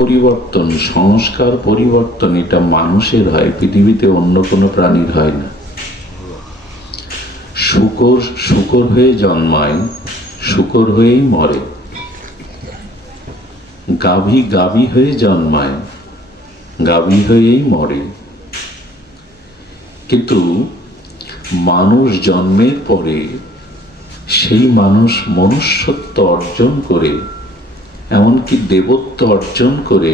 পরিবর্তন, সংস্কার পরিবর্তন এটা মানুষের হয়, পৃথিবীতে অন্য কোনো প্রাণীর হয় না। শূকর শূকর হয়ে জন্মায়, শূকর হয়েই মরে। গাভী গাভী হয়ে জন্মায়, গাভী হয়েই মরে। কিন্তু মানুষ জন্মের পরে সেই মানুষ মনুষ্যত্ব অর্জন করে, এমনকি দেবত্ব অর্জন করে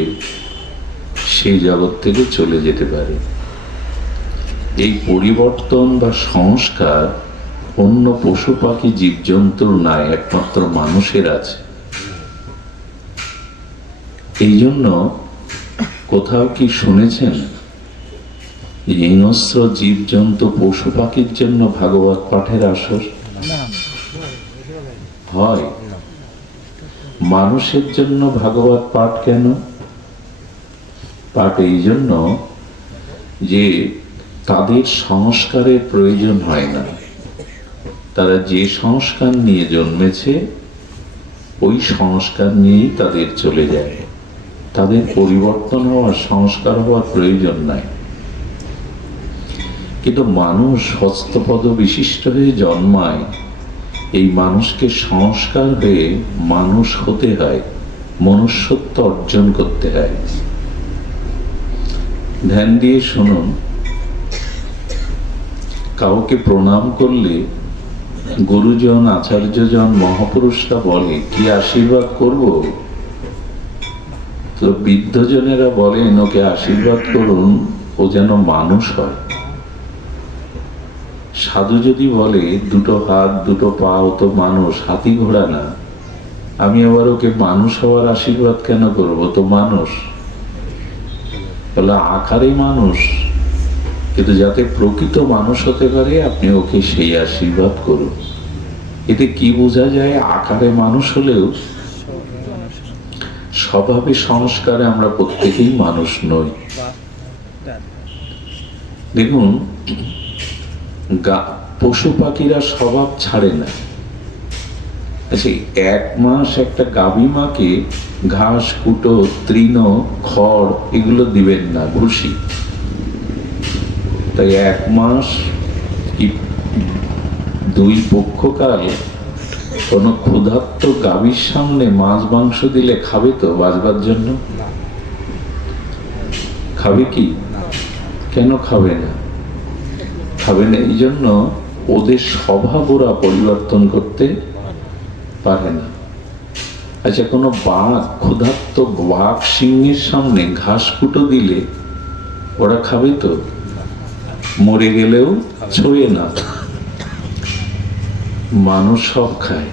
সেই জগৎ থেকে চলে যেতে পারে। এই পরিবর্তন বা সংস্কার অন্য পশু পাখি জীবজন্তুর নাই, একমাত্র মানুষের আছে। এই জন্য কোথাও কি শুনেছেন হিংস্র জীবজন্তু পশু পাখির জন্য ভাগবত পাঠের আসর হয়? মানুষের জন্য ভাগবত পাঠ কেন? পাঠ এই জন্য যে তাদের সংস্কারের প্রয়োজন হয় না। তারা যে সংস্কার নিয়ে জন্মেছে ওই সংস্কার নিয়েই তাদের চলে যায়। তাদের পরিবর্তন হওয়ার, সংস্কার হওয়ার প্রয়োজন নাই। কিন্তু মানুষ হস্তপদ বিশিষ্ট হয়ে জন্মায়, এই মানুষকে সংস্কার হয়ে মানুষ হতে হয়, মনুষ্যত্ব অর্জন করতে হয়। ধ্যান দিয়ে শুনুন, কাউকে প্রণাম করলে গুরুজন, আচার্যজন, মহাপুরুষরা বলে কি আশীর্বাদ করব? তো বৃদ্ধজনেরা বলেন ওকে আশীর্বাদ করুন, ও যেন মানুষ হয়। সাধু যদি বলে দুটো হাত দুটো পা, ও তো মানুষ, হাতি ঘোড়া না, আমি আবার ওকে মানুষ হওয়ার আশীর্বাদ কেন করব? তো মানুষ বলে আকারে মানুষ, কিন্তু যাতে প্রকৃত মানুষ হতে পারে আপনি ওকে সেই আশীর্বাদ করুন। এতে কি বোঝা যায়? আকারে মানুষ হলেও স্বভাবে, সংস্কারে আমরা প্রত্যেকেই মানুষ নই। দেখুন, পশু পাখিরা স্বভাব ছাড়ে না। আচ্ছা, 1 মাস একটা গাভী মাকে ঘাস, কুটো, তৃণ, খড় এগুলো দিবেন না, ভুসি। তাই 1 মাস কি 2 পক্ষকাল কোন ক্ষুধার্ত গাভীর সামনে মাছ মাংস দিলে খাবে তো বাঁচবার জন্য? খাবে কি? কেন খাবে না? খাবে না এই জন্য ওদের স্বভাব ওরা পরিবর্তন করতে পারে না। আচ্ছা, কোনো বাঘ, ক্ষুধার্ত বাঘ সিংহের সামনে ঘাস কুটো দিলে ওরা খাবে তো? মরে গেলেও ছোঁয়ে না। মানুষ সব খায়,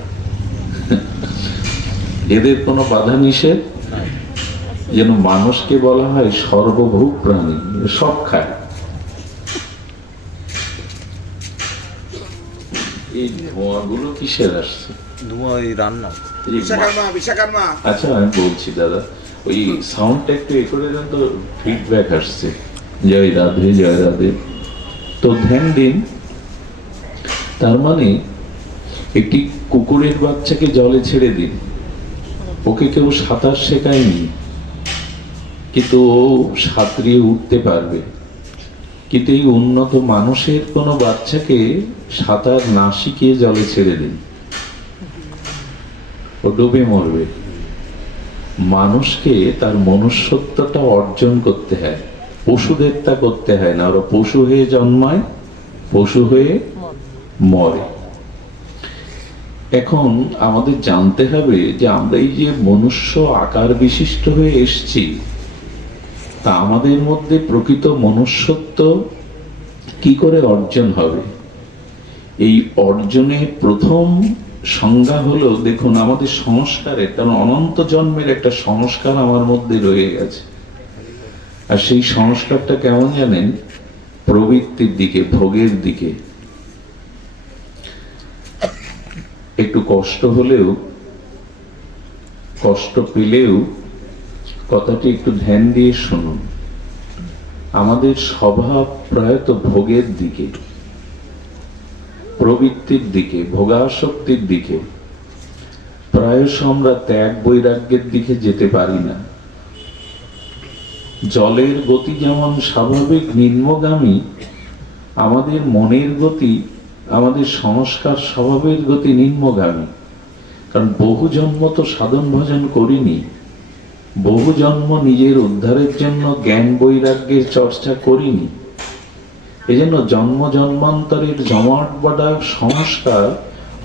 এদের কোনো বাধা নিষেধ। যেন মানুষকে বলা হয় সর্বভূক প্রাণী, সব খায়। এই ধোঁয়াগুলো কিসের আসছে? ধোঁয়া রান্না। আচ্ছা, আমি বলছি দাদা, ওই সাউন্ডটা একটু এ করে দেন তো, ফিডব্যাক আসছে। জয় রাধে, জয় রাধে। তো ধ্যান দিন। তার মানে একটি কুকুরের বাচ্চাকে জলে ছেড়ে দিন, ওকে কেউ সাঁতার শেখায়নি, কিন্তু ও সাঁতরিয়ে উঠতে পারবে। কিন্তু এই উন্নত মানুষের কোনো বাচ্চাকে সাঁতার না শিখিয়ে জলে ছেড়ে দিন, ও ডুবে মরবে। মানুষকে তার মনুষ্যত্বটা অর্জন করতে হয়, পশুদের তা করতে হয় না। ওরা পশু হয়ে জন্মায়, পশু হয়ে মরে। এখন আমাদের জানতে হবে যে আমরা এই যে মনুষ্য আকার বিশিষ্ট হয়ে এসছি, তা আমাদের মধ্যে প্রকৃত মনুষ্যত্ব কি করে অর্জন হবে? এই অর্জনের প্রথম সংজ্ঞা হলো, দেখুন আমাদের সংস্কারের, কারণ অনন্ত জন্মের একটা সংস্কার আমার মধ্যে রয়ে গেছে। আর সেই সংস্কারটা কেমন জানেন? প্রবৃত্তির দিকে, ভোগের দিকে। একটু কষ্ট হলেও, কষ্ট পেলেও কথাটি একটু ধ্যান দিয়ে শুনুন। আমাদের স্বভাব প্রায়ত ভোগের দিকে, প্রবৃত্তির দিকে, ভোগাসক্তির দিকে। প্রায়শ আমরা ত্যাগ বৈরাগ্যের দিকে যেতে পারি না। জলের গতি যেমন স্বাভাবিক নিম্নগামী, আমাদের মনের গতি, আমাদের সংস্কার স্বভাবের গতি নিম্নগামী। কারণ বহু জন্ম তো সাধন ভজন করিনি, বহু জন্ম নিজের উদ্ধারের জন্য জ্ঞান বৈরাগ্যের চর্চা করিনি। এই জন্য জন্ম জন্মান্তরের জমাট বাঁধা সংস্কার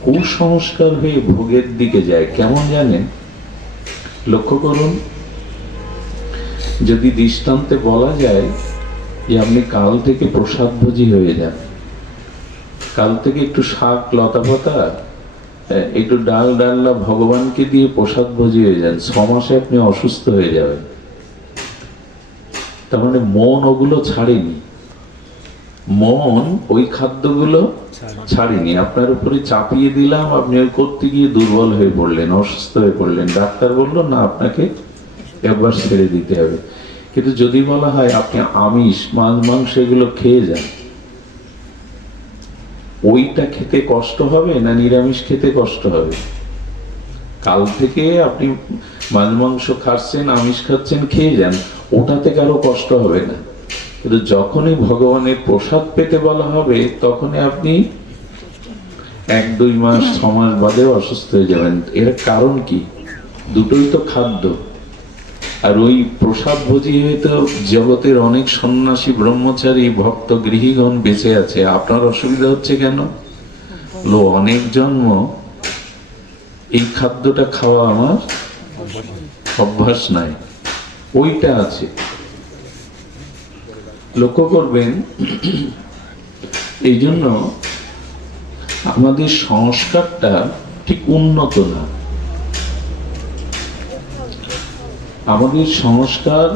কুসংস্কার হয়ে ভোগের দিকে যায়। কেমন জানেন? লক্ষ্য করুন, যদি দৃষ্টান্তে বলা যায় যে আপনি কাল থেকে প্রসাদভোজী হয়ে যান, কাল থেকে একটু শাক লতা পাতা একটু ডাল ডাল্লা ভগবানকে দিয়ে প্রসাদভোজী হয়ে যান, 6 মাসে আপনি অসুস্থ হয়ে যাবেন। তার মানে মন ওগুলো ছাড়েনি, মন ওই খাদ্যগুলো ছাড়েনি। আপনার উপরে চাপিয়ে দিলাম, আপনি ওই করতে গিয়ে দুর্বল হয়ে পড়লেন, অসুস্থ হয়ে পড়লেন, ডাক্তার বললো না আপনাকে একবার ছেড়ে দিতে হবে। কিন্তু যদি বলা হয় আপনি আমিষ মাছ মাংস এগুলো খেয়ে যান, ওইটা খেতে কষ্ট হবে না নিরামিষ খেতে কষ্ট হবে? কাল থেকে আপনি মাছ মাংস খাচ্ছেন, আমিষ খাচ্ছেন, খেয়ে যান, ওটাতে কারো কষ্ট হবে না। কিন্তু যখনই ভগবানের প্রসাদ পেতে বলা হবে, তখনই আপনি 1-2 মাস 6 মাস বাদে অসুস্থ হয়ে যাবেন। এর কারণ কি? দুটোই তো খাদ্য। আর ওই প্রসাদ ভোজী হয়তো জগতের অনেক সন্ন্যাসী ব্রহ্মচারী ভক্ত গৃহীগণ বেঁচে আছে। আপনার অসুবিধা হচ্ছে কেন? অনেক জন্ম এই খাদ্যটা খাওয়া আমার অভ্যাস নাই, ওইটা আছে। লক্ষ্য করবেন, এই জন্য আমাদের সংস্কারটা ঠিক উন্নত না। আমাদের সংস্কার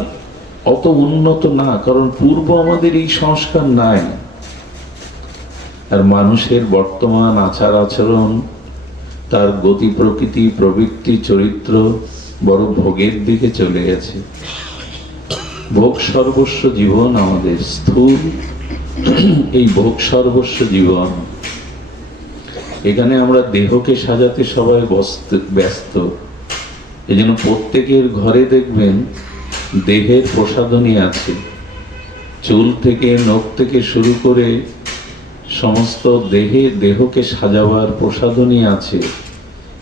অত উন্নত না, কারণ পূর্ব আমাদের এই সংস্কার নাই। আর মানুষের বর্তমান আচার আচরণ, তার গতি প্রকৃতি প্রবৃত্তি চরিত্র বড় ভোগের দিকে চলে গেছে। ভোগ সর্বস্ব জীবন আমাদের, স্থূল এই ভোগ সর্বস্ব জীবন। এখানে আমরা দেহকে সাজাতে সবাই ব্যস্ত। এই জন্য প্রত্যেকের ঘরে দেখবেন দেহের প্রসাধনী আছে, চুল থেকে নখ থেকে শুরু করে সমস্ত দেহকে সাজাবার প্রসাধনী আছে।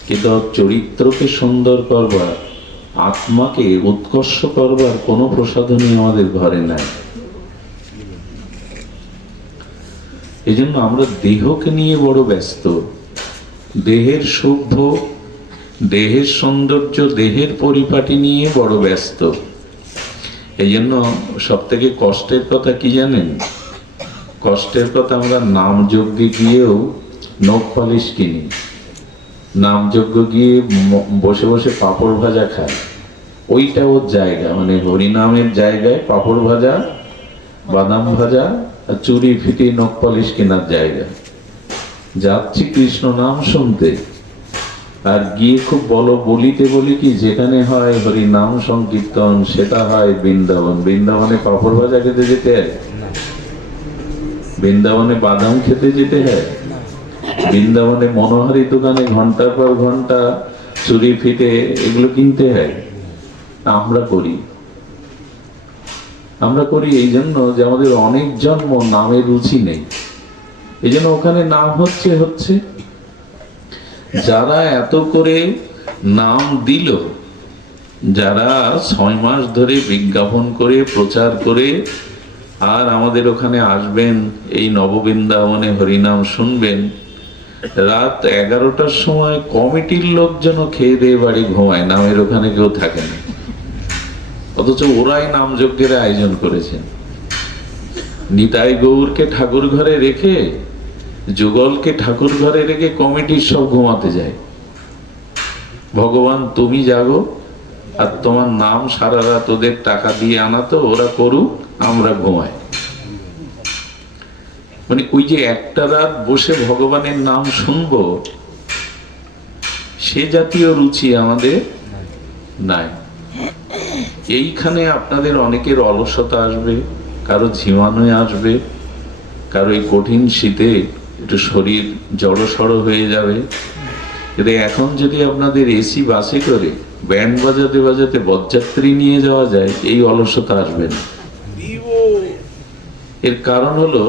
কিন্তু চরিত্রকে সুন্দর করবার, আত্মাকে উৎকর্ষ করবার কোনো প্রসাধনী আমাদের ঘরে নাই। এই জন্য আমরা দেহকে নিয়ে বড় ব্যস্ত, দেহের শুভ, দেহের সৌন্দর্য, দেহের পরিপাটি নিয়ে বড় ব্যস্ত। এই জন্য সব থেকে কষ্টের কথা কি জানেন? কষ্টের কথা, আমরা নাম যজ্ঞে গিয়েও নখ পালিশ কিনি, নাম যজ্ঞ গিয়ে বসে বসে পাঁপড় ভাজা খায়। ওইটা ওর জায়গা, মানে হরিনামের জায়গায় পাঁপড় ভাজা, বাদাম ভাজা, চুরি ফিটি নখ পালিশ কেনার জায়গা। যাচ্ছি কৃষ্ণ নাম শুনতে, আর গিয়ে খুব বলিতে বলি কি, যেখানে হয় হরি নাম সংকীর্তন সেটা হয় বৃন্দাবন। বৃন্দাবনে পাঁপড় ভাজা খেতে যেতে হয়? বৃন্দাবনে বাদাম খেতে যেতে হয়? বৃন্দাবনে মনোহারি দোকানে ঘন্টার পর ঘন্টা চুরি ফিটে এগুলো কিনতে হয়? আমরা করি এই জন্য যে আমাদের অনেক জন্ম নামের রুচি নেই। এই জন্য ওখানে নাম হচ্ছে যারা এত করে নাম দিল, যারা 6 মাস ধরে বিজ্ঞাপন করে প্রচার করে আর আমাদের ওখানে আসবেন, এই নববৃন্দাবনে হরিনাম শুনবেন, রাত 11টার সময় কমিটির লোকজন খেয়ে দিয়ে বাড়ি ঘুমায়, নামের ওখানে কেউ থাকে না। অথচ ওরাই নাম যজ্ঞের আয়োজন করেছেন। নিতাই গৌরকে ঠাকুর ঘরে রেখে, যুগলকে ঠাকুর ঘরে রেখে কমিটির সব ঘুমাতে যায়। ভগবান তুমি জাগো, আর তোমার নাম সারা রাত ওদের টাকা দিয়ে আনাতো, ওরা করুক, আমরা ঘুমাই। মানে ওই যে একটা রাত বসে ভগবানের নাম শুনবো, সে জাতীয় রুচি আমাদের নাই। এইখানে আপনাদের অনেকের অলসতা আসবে, কারো ঝিমানো আসবে, কারো এই কঠিন শীতে একটু শরীর জড়সড় হয়ে যাবে। কিন্তু এখন যদি আপনাদের এসি বাসে করে ব্যান্ড বাজাতে বাজাতে বরযাত্রী নিয়ে যাওয়া যায়, এই অলসতা আসবে না। এর কারণ হলো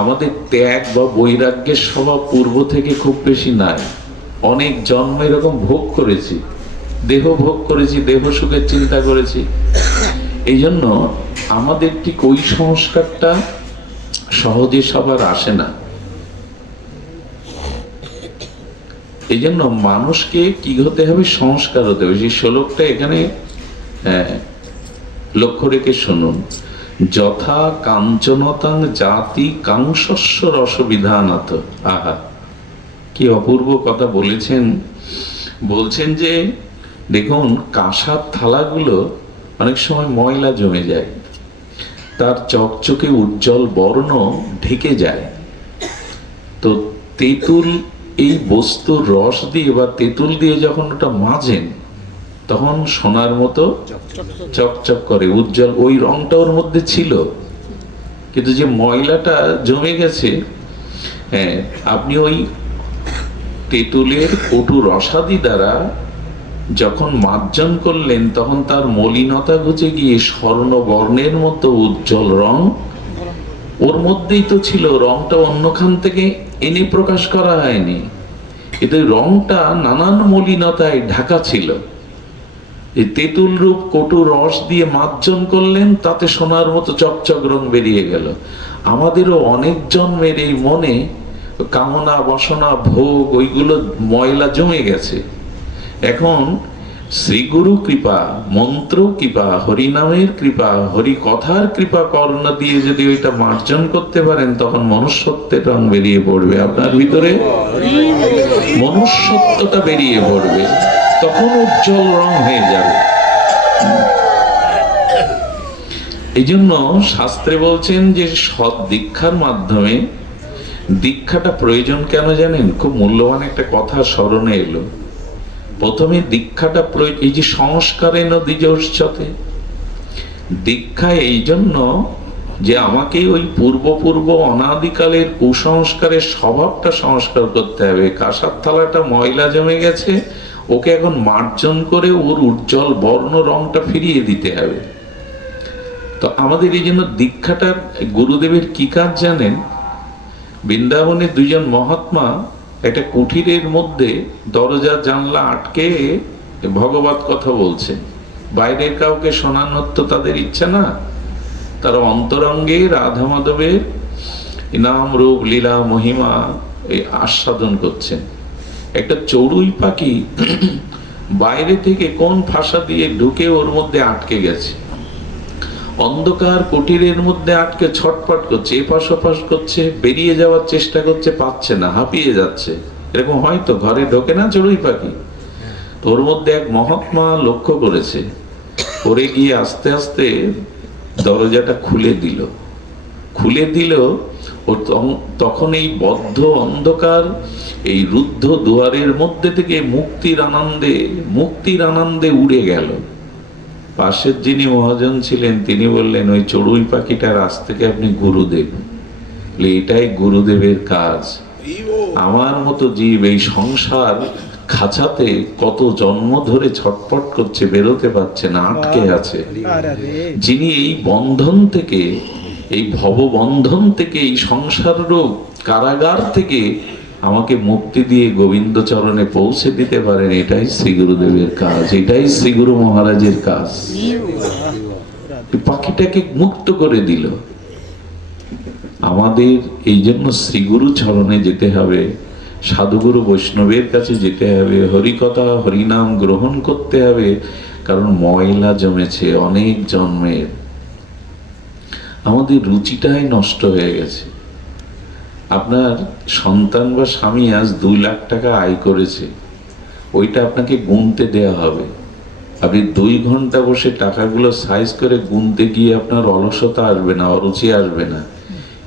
আমাদের ত্যাগ বা বৈরাগ্যের স্বভাব পূর্ব থেকে খুব বেশি নাই। অনেক জন্ম এরকম ভোগ করেছি, দেহ ভোগ করেছি, দেহ সুখের চিন্তা করেছি। এই জন্য আমাদের ঠিক ওই সংস্কারটা সহজে সবার আসে না। এই জন্য মানুষকে কি হতে হবে, সংস্কার হতে হবে। সেই শ্লোকটা এখানে লক্ষ্য রেখে শুনুন। যথা কাঞ্চনতাং জাতি কাংশস্য রসবিধানত। আহা, কি অপূর্ব কথা বলেছেন। বলছেন যে দেখুন, কাঁসার থালাগুলো অনেক সময় ময়লা জমে যায়, তার চকচকে উজ্জ্বল বর্ণ ঢেকে যায়। তো তেঁতুল এই বস্তুর রস দিয়ে বা তেঁতুল দিয়ে যখন ওটা মাজেন, তখন সোনার মতো চকচক করে, উজ্জ্বল। ওই রংটা ওর মধ্যে ছিল, কিন্তু যে ময়লাটা জমে গেছে, হ্যাঁ, আপনি ওই তেঁতুলের কটু রসাদি দ্বারা যখন মার্জন করলেন, তখন তার মলিনতা ঘুচে গিয়ে স্বর্ণ বর্ণের মতো উজ্জ্বল রং ওর মধ্যেই তো ছিল। রংটা অন্যখান থেকে এনে প্রকাশ করা হয়নি, কিন্তু রংটা নানান মলিনতায় ঢাকা ছিল। এই তেঁতুল রূপ কটু রস দিয়ে মার্জন করলেন, তাতে সোনার মতো চকচক রং বেরিয়ে গেল। আমাদেরও অনেক জন্মের এই মনে কামনা বাসনা ভোগ, ওইগুলো ময়লা জমে গেছে। এখন শ্রীগুরু কৃপা, মন্ত্র কৃপা, হরিনামের কৃপা, হরি কথার কৃপা কর্ণ দিয়ে যদি ওইটা মার্জন করতে পারেন, তখন মনুষ্যত্বের রং বেরিয়ে পড়বে। আপনার ভিতরে মনুষ্যত্বটা বেরিয়ে পড়বে, তখন উজ্জ্বল রং হয়ে যাবে। এই জন্য শাস্ত্রে বলছেন যে সৎ দীক্ষার মাধ্যমে, দীক্ষাটা প্রয়োজন কেন জানেন? খুব মূল্যবান একটা কথা স্মরণে এলো। প্রথমে দীক্ষাটা এই যে সংস্কারে নদীজোৎসতে, দীক্ষা এই জন্য যে আমাকে ওই পূর্ব অনাদিকালের কুসংস্কারের স্বভাবটা সংস্কার করতে হবে। কাঁসার থালাটা ময়লা জমে গেছে, ওকে এখন মার্জন করে ওর উজ্জ্বল বর্ণ রংটা ফিরিয়ে দিতে হবে। তো আমাদের এই জন্য দীক্ষাটার গুরুদেবের কি কাজ জানেন? বৃন্দাবনের দুইজন মহাত্মা একটা কুঠিরের মধ্যে দরজা জানলা আটকে ভগবত কথা বলছেন। বাইরের কাউকে শোনানোর তো তাদের ইচ্ছা না, তারা অন্তরঙ্গে রাধা মাধবের নাম রূপ লীলা মহিমা আস্বাদন করছেন। একটা চড়ুই পাখি বাইরে থেকে কোন ফাঁসা দিয়ে ঢুকে ওর মধ্যে আটকে গেছে। অন্ধকার কুটিরের মধ্যে আটকে ছটফট করছে, এপাশ ওপাশ করছে, বেরিয়ে যাওয়ার চেষ্টা করছে, পাচ্ছে না, হাঁপিয়ে যাচ্ছে। এরকম হয়তো ঘরে ঢোকে না চড়ুই পাখি? তোর মধ্যে এক মহাত্মা লক্ষ্য করেছে, করে গিয়ে আস্তে আস্তে দরজাটা খুলে দিল। ও তখন এই বদ্ধ অন্ধকার, এই রুদ্ধ দুয়ারের মধ্যে থেকে মুক্তির আনন্দে উড়ে গেল। পাশের যিনি মহাজন ছিলেন, তিনি বললেন, ওই চড়ুই পাখিটার আজ থেকে আপনি গুরুদেব। এটাই গুরুদেবের কাজ। আমার মতো জীব এই সংসার খাঁচাতে কত জন্ম ধরে ছটফট করছে, বেরোতে পারছে না, আটকে আছে। যিনি এই বন্ধন থেকে, এই ভববন্ধন থেকে, এই সংসার রূপ কারাগার থেকে আমাকে মুক্তি দিয়ে গোবিন্দ চরণে পৌঁছে দিতে পারেন, এটাই শ্রী গুরুদেবের কাজ, এটাই শ্রী গুরু মহারাজের কাজ। পাখিটাকে মুক্ত করে দিল। আমাদের এই জন্য শ্রীগুরু চরণে যেতে হবে, সাধুগুরু বৈষ্ণবের কাছে যেতে হবে, হরিকথা হরিনাম গ্রহণ করতে হবে। কারণ ময়লা জমেছে অনেক জন্মের, আমাদের রুচিটাই নষ্ট হয়ে গেছে। আপনার সন্তান বা স্বামী আজ 2 লাখ টাকা আয় করেছে, ওইটা আপনাকে গুনতে দেয়া হবে। আপনি 2 ঘন্টা বসে টাকাগুলো সাইজ করে গুনতে গিয়ে আপনার অলসতা আসবে না, অরুচি আসবে না।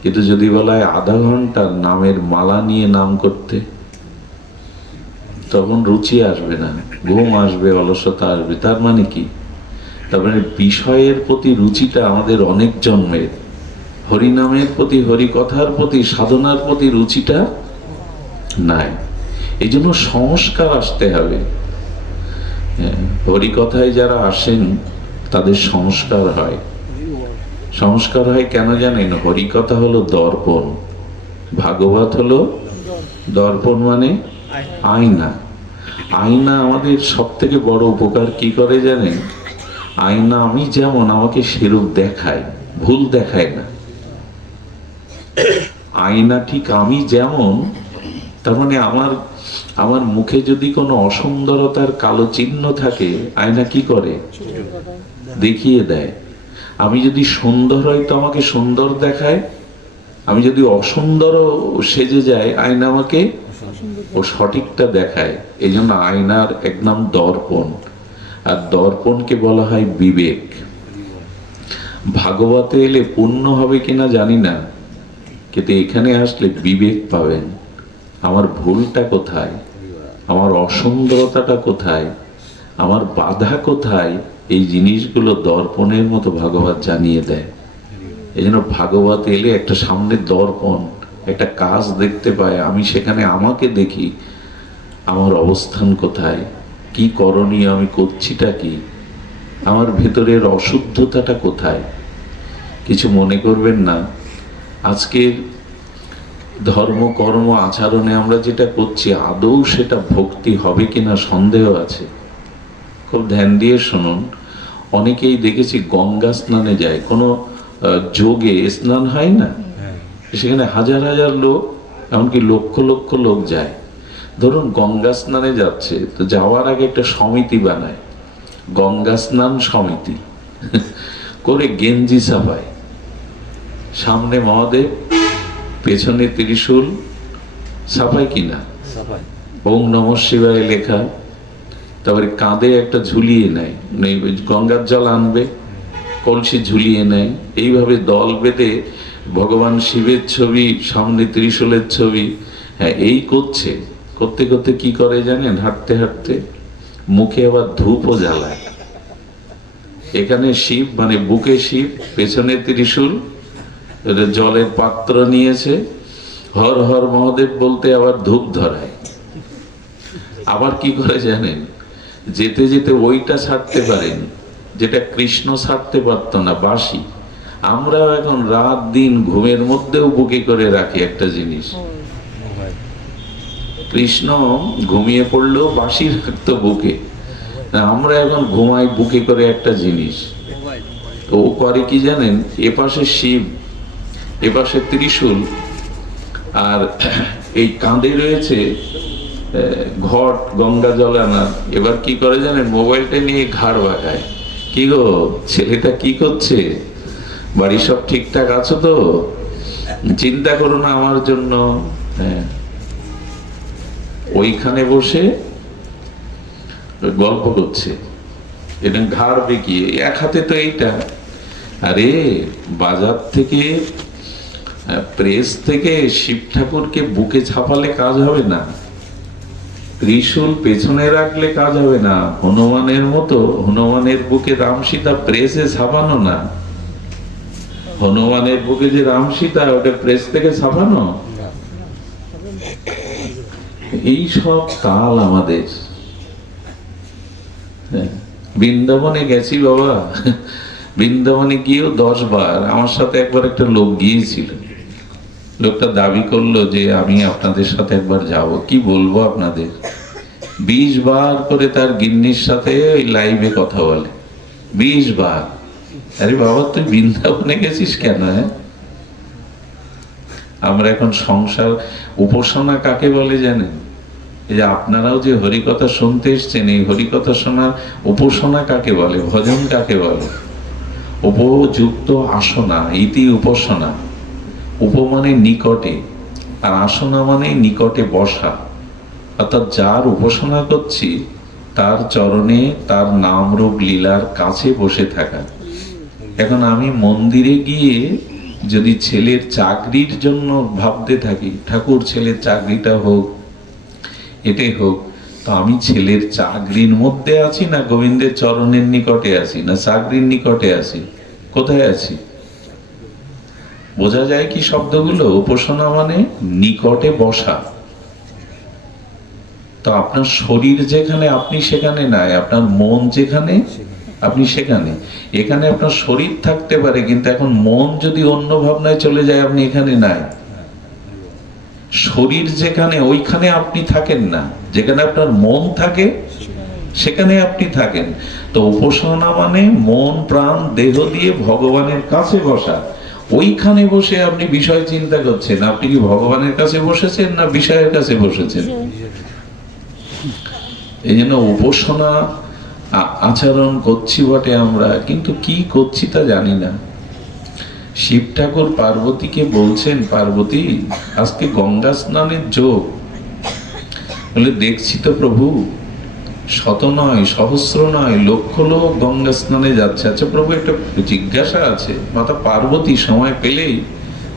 কিন্তু যদি বলা হয় আধা ঘন্টার নামের মালা নিয়ে নাম করতে, তখন রুচি আসবে না, ঘুম আসবে, অলসতা আসবে। তার মানে কি? তার মানে বিষয়ের প্রতি রুচিটা আমাদের অনেক জন্মের, হরিনামের প্রতি, হরিকথার প্রতি, সাধনার প্রতি রুচিটা নাই। এই জন্য সংস্কার আসতে হবে। হরিকথায় যারা আসেন তাদের সংস্কার হয়। সংস্কার হয় কেন জানেন? হরিকথা হলো দর্পণ, ভাগবত হলো দর্পণ, মানে আয়না। আয়না আমাদের সব থেকে বড় উপকার কি করে জানেন? আয়না আমি যেমন, আমাকে সেরূপ দেখায়, ভুল দেখায় না। আয়না ঠিক আমি যেমন, তার মানে আমার মুখে যদি কোনো অসুন্দরতার কালো চিহ্ন থাকে, আয়না কি করে? দেখিয়ে দেয়। আমি যদি সুন্দর হই তো আমাকে সুন্দর দেখায়, আমি যদি অসুন্দর সেজে যাই আয়না আমাকে ও সঠিকটা দেখায়। এই জন্য আয়নার এক নাম দর্পণ, আর দর্পণকে বলা হয় বিবেক। ভাগবতে এলে পুণ্য হবে কিনা জানি না, কিন্তু এখানে আসলে বিবেক পাবেন। আমার ভুলটা কোথায়, আমার অসুন্দরতাটা কোথায়, আমার বাধা কোথায়, এই জিনিসগুলো দর্পণের মতো ভাগবত জানিয়ে দেয়। এই জন্য ভাগবত এলে একটা সামনে দর্পণ, একটা কাজ দেখতে পায়, আমি সেখানে আমাকে দেখি, আমার অবস্থান কোথায়, কি করণীয়, আমি করছিটা কি, আমার ভেতরের অশুদ্ধতাটা কোথায়। কিছু মনে করবেন না, আজকের ধর্ম কর্ম আচরণে আমরা যেটা করছি আদৌ সেটা ভক্তি হবে কিনা সন্দেহ আছে। খুব ধ্যান দিয়ে শুনুন। অনেকেই দেখেছি গঙ্গা স্নানে যায়, কোনো যোগে স্নান হয় না, সেখানে হাজার হাজার লোক, এমনকি লক্ষ লক্ষ লোক যায়। ধরুন গঙ্গা স্নানে যাচ্ছে, তো যাওয়ার আগে একটা সমিতি বানায়, গঙ্গা স্নান সমিতি করে গেঞ্জি ছাপায়, সামনে মহাদেব, পেছনে ত্রিশূল, ছাপায় কিনা ওম নমঃ শিবায় লেখা, তারপরে কাঁধে একটা ঝুলিয়ে নেয়, গঙ্গার জল আনবে, কলসি ঝুলিয়ে নেয়, এইভাবে দল বেঁধে ভগবান শিবের ছবি, সামনে ত্রিশূলের ছবি, হ্যাঁ এই করছে। করতে করতে কি করে জানেন? হাঁটতে হাঁটতে মুখে আবার ধূপও জ্বালায়। এখানে শিব, মানে বুকে শিব, পেছনে ত্রিশূল, জলের পাত্র নিয়েছে, হর হর মহাদেব বলতে আবার ধূপ ধরায়। আবার কি করে জানেন? যেতে যেতে ওইটা ছাড়তে পারেন যেটা কৃষ্ণ ছাড়তে পারত না, বাঁশি। আমরাও এখন রাত দিন ঘুমের মধ্যেও বুকে করে রাখি একটা জিনিস। কৃষ্ণ ঘুমিয়ে পড়লেও বাঁশি রাখতো বুকে, আমরা এখন ঘুমাই বুকে করে একটা জিনিস। ও করে কি জানেন? এপাশে শিব, এপাশে ত্রিশূল, আর এই কাঁধে রয়েছে ঘট গঙ্গা জল আনা। এবার কি করে জানেন? মোবাইলটা নিয়ে ঘাড় বাঁকায়। কি গো ছেলেটা কি করছে? বাড়ি সব ঠিকঠাক আছো তো? চিন্তা করো না আমার জন্য। হ্যাঁ, ওইখানে বসে গল্প করছে, এটা ঘাড় বেঁকিয়ে, এক হাতে তো এইটা। আরে বাজার থেকে, প্রেস থেকে শিব ঠাকুরকে বুকে ছাপালে কাজ হবে না, ত্রিশূল পেছনে রাখলে কাজ হবে না। হনুমানের মতো, হনুমানের বুকে রাম সীতা প্রেসে ছাপানো না। হনুমানের বুকে যে রাম সীতা, ওটা প্রেস থেকে ছাপানো। এই সব কাল আমাদের। বৃন্দাবনে গেছি বাবা, বৃন্দাবনে গিয়েও 10 বার, আমার সাথে একবার একটা লোক গিয়েছিল। লোকটা দাবি করলো যে আমি আপনাদের সাথে একবার যাব। কি বলবো আপনাদের, 20 বার করে তার গিন্নির সাথে ওই লাইভে কথা বলে, 20 বার। আরে বাবা তুই বৃন্দাবনে গেছিস কেন? হ্যাঁ, আমরা এখন সংসার, উপাসনা কাকে বলে জানেন? এই যে আপনারাও যে হরিকথা শুনতে এসছেন, এই হরিকথা শোনার উপাসনা কাকে বলে, ভজন কাকে বলে? উপযুক্ত আসনা, ইতি উপাসনা। উপ মানে নিকটে, আর আসনা মানে নিকটে বসা। অর্থাৎ যার উপাসনা করছি তার চরণে, তার নাম রূপ লীলার কাছে বসে থাকা। এখন আমি মন্দিরে গিয়ে যদি ছেলের চাকরির জন্য ভাবতে থাকি, ঠাকুর ছেলের চাকরিটা হোক, এটাই হোক, তো আমি ছেলের চাকরির মধ্যে আছি না গোবিন্দের চরণের নিকটে আছি, না চাকরির নিকটে আছি? কোথায় আছি? বোঝা যায় কি শব্দগুলো? উপাসনা মানে নিকটে বসা। তো আপনার শরীর যেখানে আপনি সেখানে নাই, আপনার মন যেখানে আপনি সেখানে। এখানে আপনার শরীর থাকতে পারে, কিন্তু এখন মন যদি অন্য ভাবনায় চলে যায় আপনি এখানে নাই। শরীর যেখানে ওইখানে আপনি থাকেন না, যেখানে আপনার মন থাকে সেখানে আপনি থাকেন। তো উপাসনা মানে মন প্রাণ দেহ দিয়ে ভগবানের কাছে বসা। ওইখানে বসে আপনি বিষয় চিন্তা করছেন, আপনি কি ভগবানের কাছে বসেছেন না বিষয়ের কাছে বসেছেন? এই জন্য উপাসনা আচরণ করছি বটে আমরা, কিন্তু কি করছি তা জানি না। শিব ঠাকুর পার্বতীকে বলছেন, পার্বতী আজকে গঙ্গা স্নানের যোগ। বলে দেখছি তো প্রভু, শত নয়, সহস্র নয়, লক্ষ লোক গঙ্গা স্নানে যাচ্ছে। আচ্ছা প্রভু, একটা জিজ্ঞাসা আছে। মাতা পার্বতী সময় পেলেই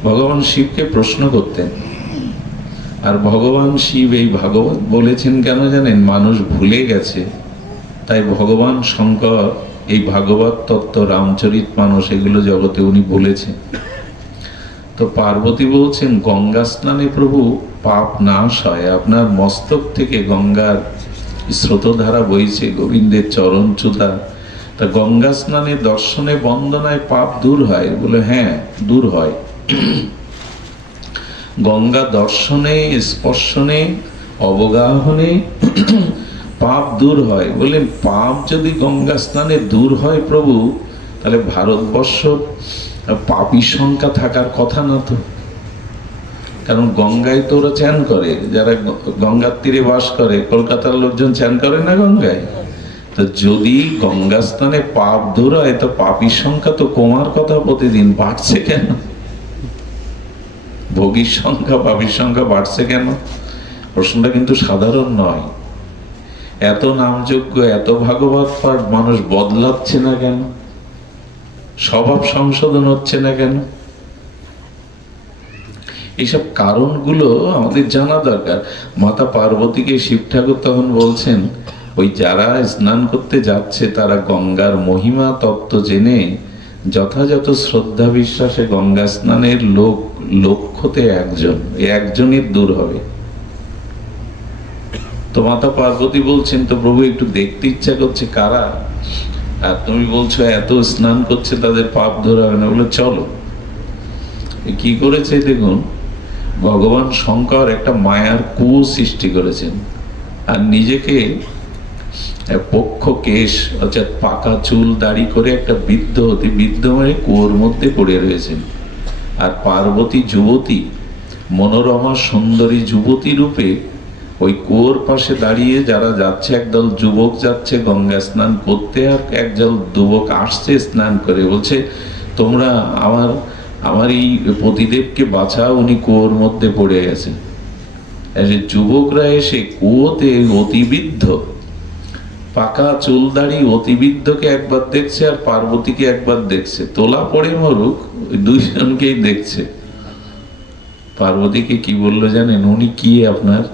ভগবান শিবকে প্রশ্ন করতেন। আর ভগবান শিব এই ভাগবত বলেছেন কেন জানেন? মানুষ ভুলে গেছে, তাই ভগবান শঙ্কর এই ভাগবত তত্ত্ব, রামচরিত মানস, এগুলো জগতে উনি বলেছেন। তো পার্বতী বলছেন, গঙ্গা স্নানে প্রভু পাপ নাশ হয়। আপনার মস্তক থেকে গঙ্গার স্রোতধারা বইছে, গোবিন্দের চরণ চূড়া। তা গঙ্গা স্নানে দর্শনে বন্দনায় পাপ দূর হয়? বলে হ্যাঁ, দূর হয়। গঙ্গা দর্শনে, স্পর্শনে, অবগাহনে পাপ দূর হয়। বললেন পাপ যদি গঙ্গা স্নানে দূর হয় প্রভু, তাহলে ভারতবর্ষ পাপীর সংখ্যা থাকার কথা না তো। কারণ গঙ্গায় তো ওরা চ্যান করে, যারা গঙ্গার তীরে বাস করে। কলকাতার লোকজন চ্যান করে না গঙ্গায়? তো যদি গঙ্গা স্নানে পাপ দূর হয়, তো পাপীর সংখ্যা তো কমার কথা, প্রতিদিন বাড়ছে কেন? ভোগীর সংখ্যা, পাপীর সংখ্যা বাড়ছে কেন? প্রশ্নটা কিন্তু সাধারণ নয়। এত নামযজ্ঞ, এত ভাগবত পাঠ, মানুষ বদলাচ্ছে না কেন? স্বভাব সংশোধন হচ্ছে না কেন? এইসব কারণগুলো আমাদের জানা দরকার। মাতা পার্বতীকে শিব ঠাকুর তখন বলছেন, ওই যারা স্নান করতে যাচ্ছে তারা গঙ্গার মহিমা তত্ত্ব জেনে যথাযথ শ্রদ্ধা বিশ্বাসে গঙ্গা স্নানের লক্ষ্যতে একজনের দূর হবে। তো মাতা পার্বতী বলছেন, তো প্রভু একটু দেখতে ইচ্ছা করছে কারা, আর তুমি বলছো এত স্নান করছে তাদের পাপ দূর হবে না। বলে চলো। কি করেছে দেখুন, ভগবান শঙ্কর একটা মায়ার কুয়ো সৃষ্টি করেছেন, আর নিজেকে পক্ষ কেশ অর্থাৎ পাকা চুল দাড়ি করে একটা বৃদ্ধ মানে কুয়োর মধ্যে পড়ে রয়েছেন। আর পার্বতী যুবতী, মনোরমা সুন্দরী যুবতী রূপে ওই কুয়োর পাশে দাঁড়িয়ে যারা যাচ্ছে, একদল যুবক যাচ্ছে গঙ্গা স্নান করতে, আর একদল যুবক আসছে স্নান করে। বলছে তোমরা আমার এই পতিদেবকে বাঁচাও, উনি কুয়োর মধ্যে পড়ে গেছে। যুবকরা এসে কুয়োতে অতিবৃদ্ধ পাকা চুল দাড়ি অতিবৃদ্ধকে একবার দেখছে, আর পার্বতীকে একবার দেখছে। তোলা পড়ে মরুক, দুইজনকেই দেখছে। পার্বতীকে কি বললো জানেন? উনি কি আপনার?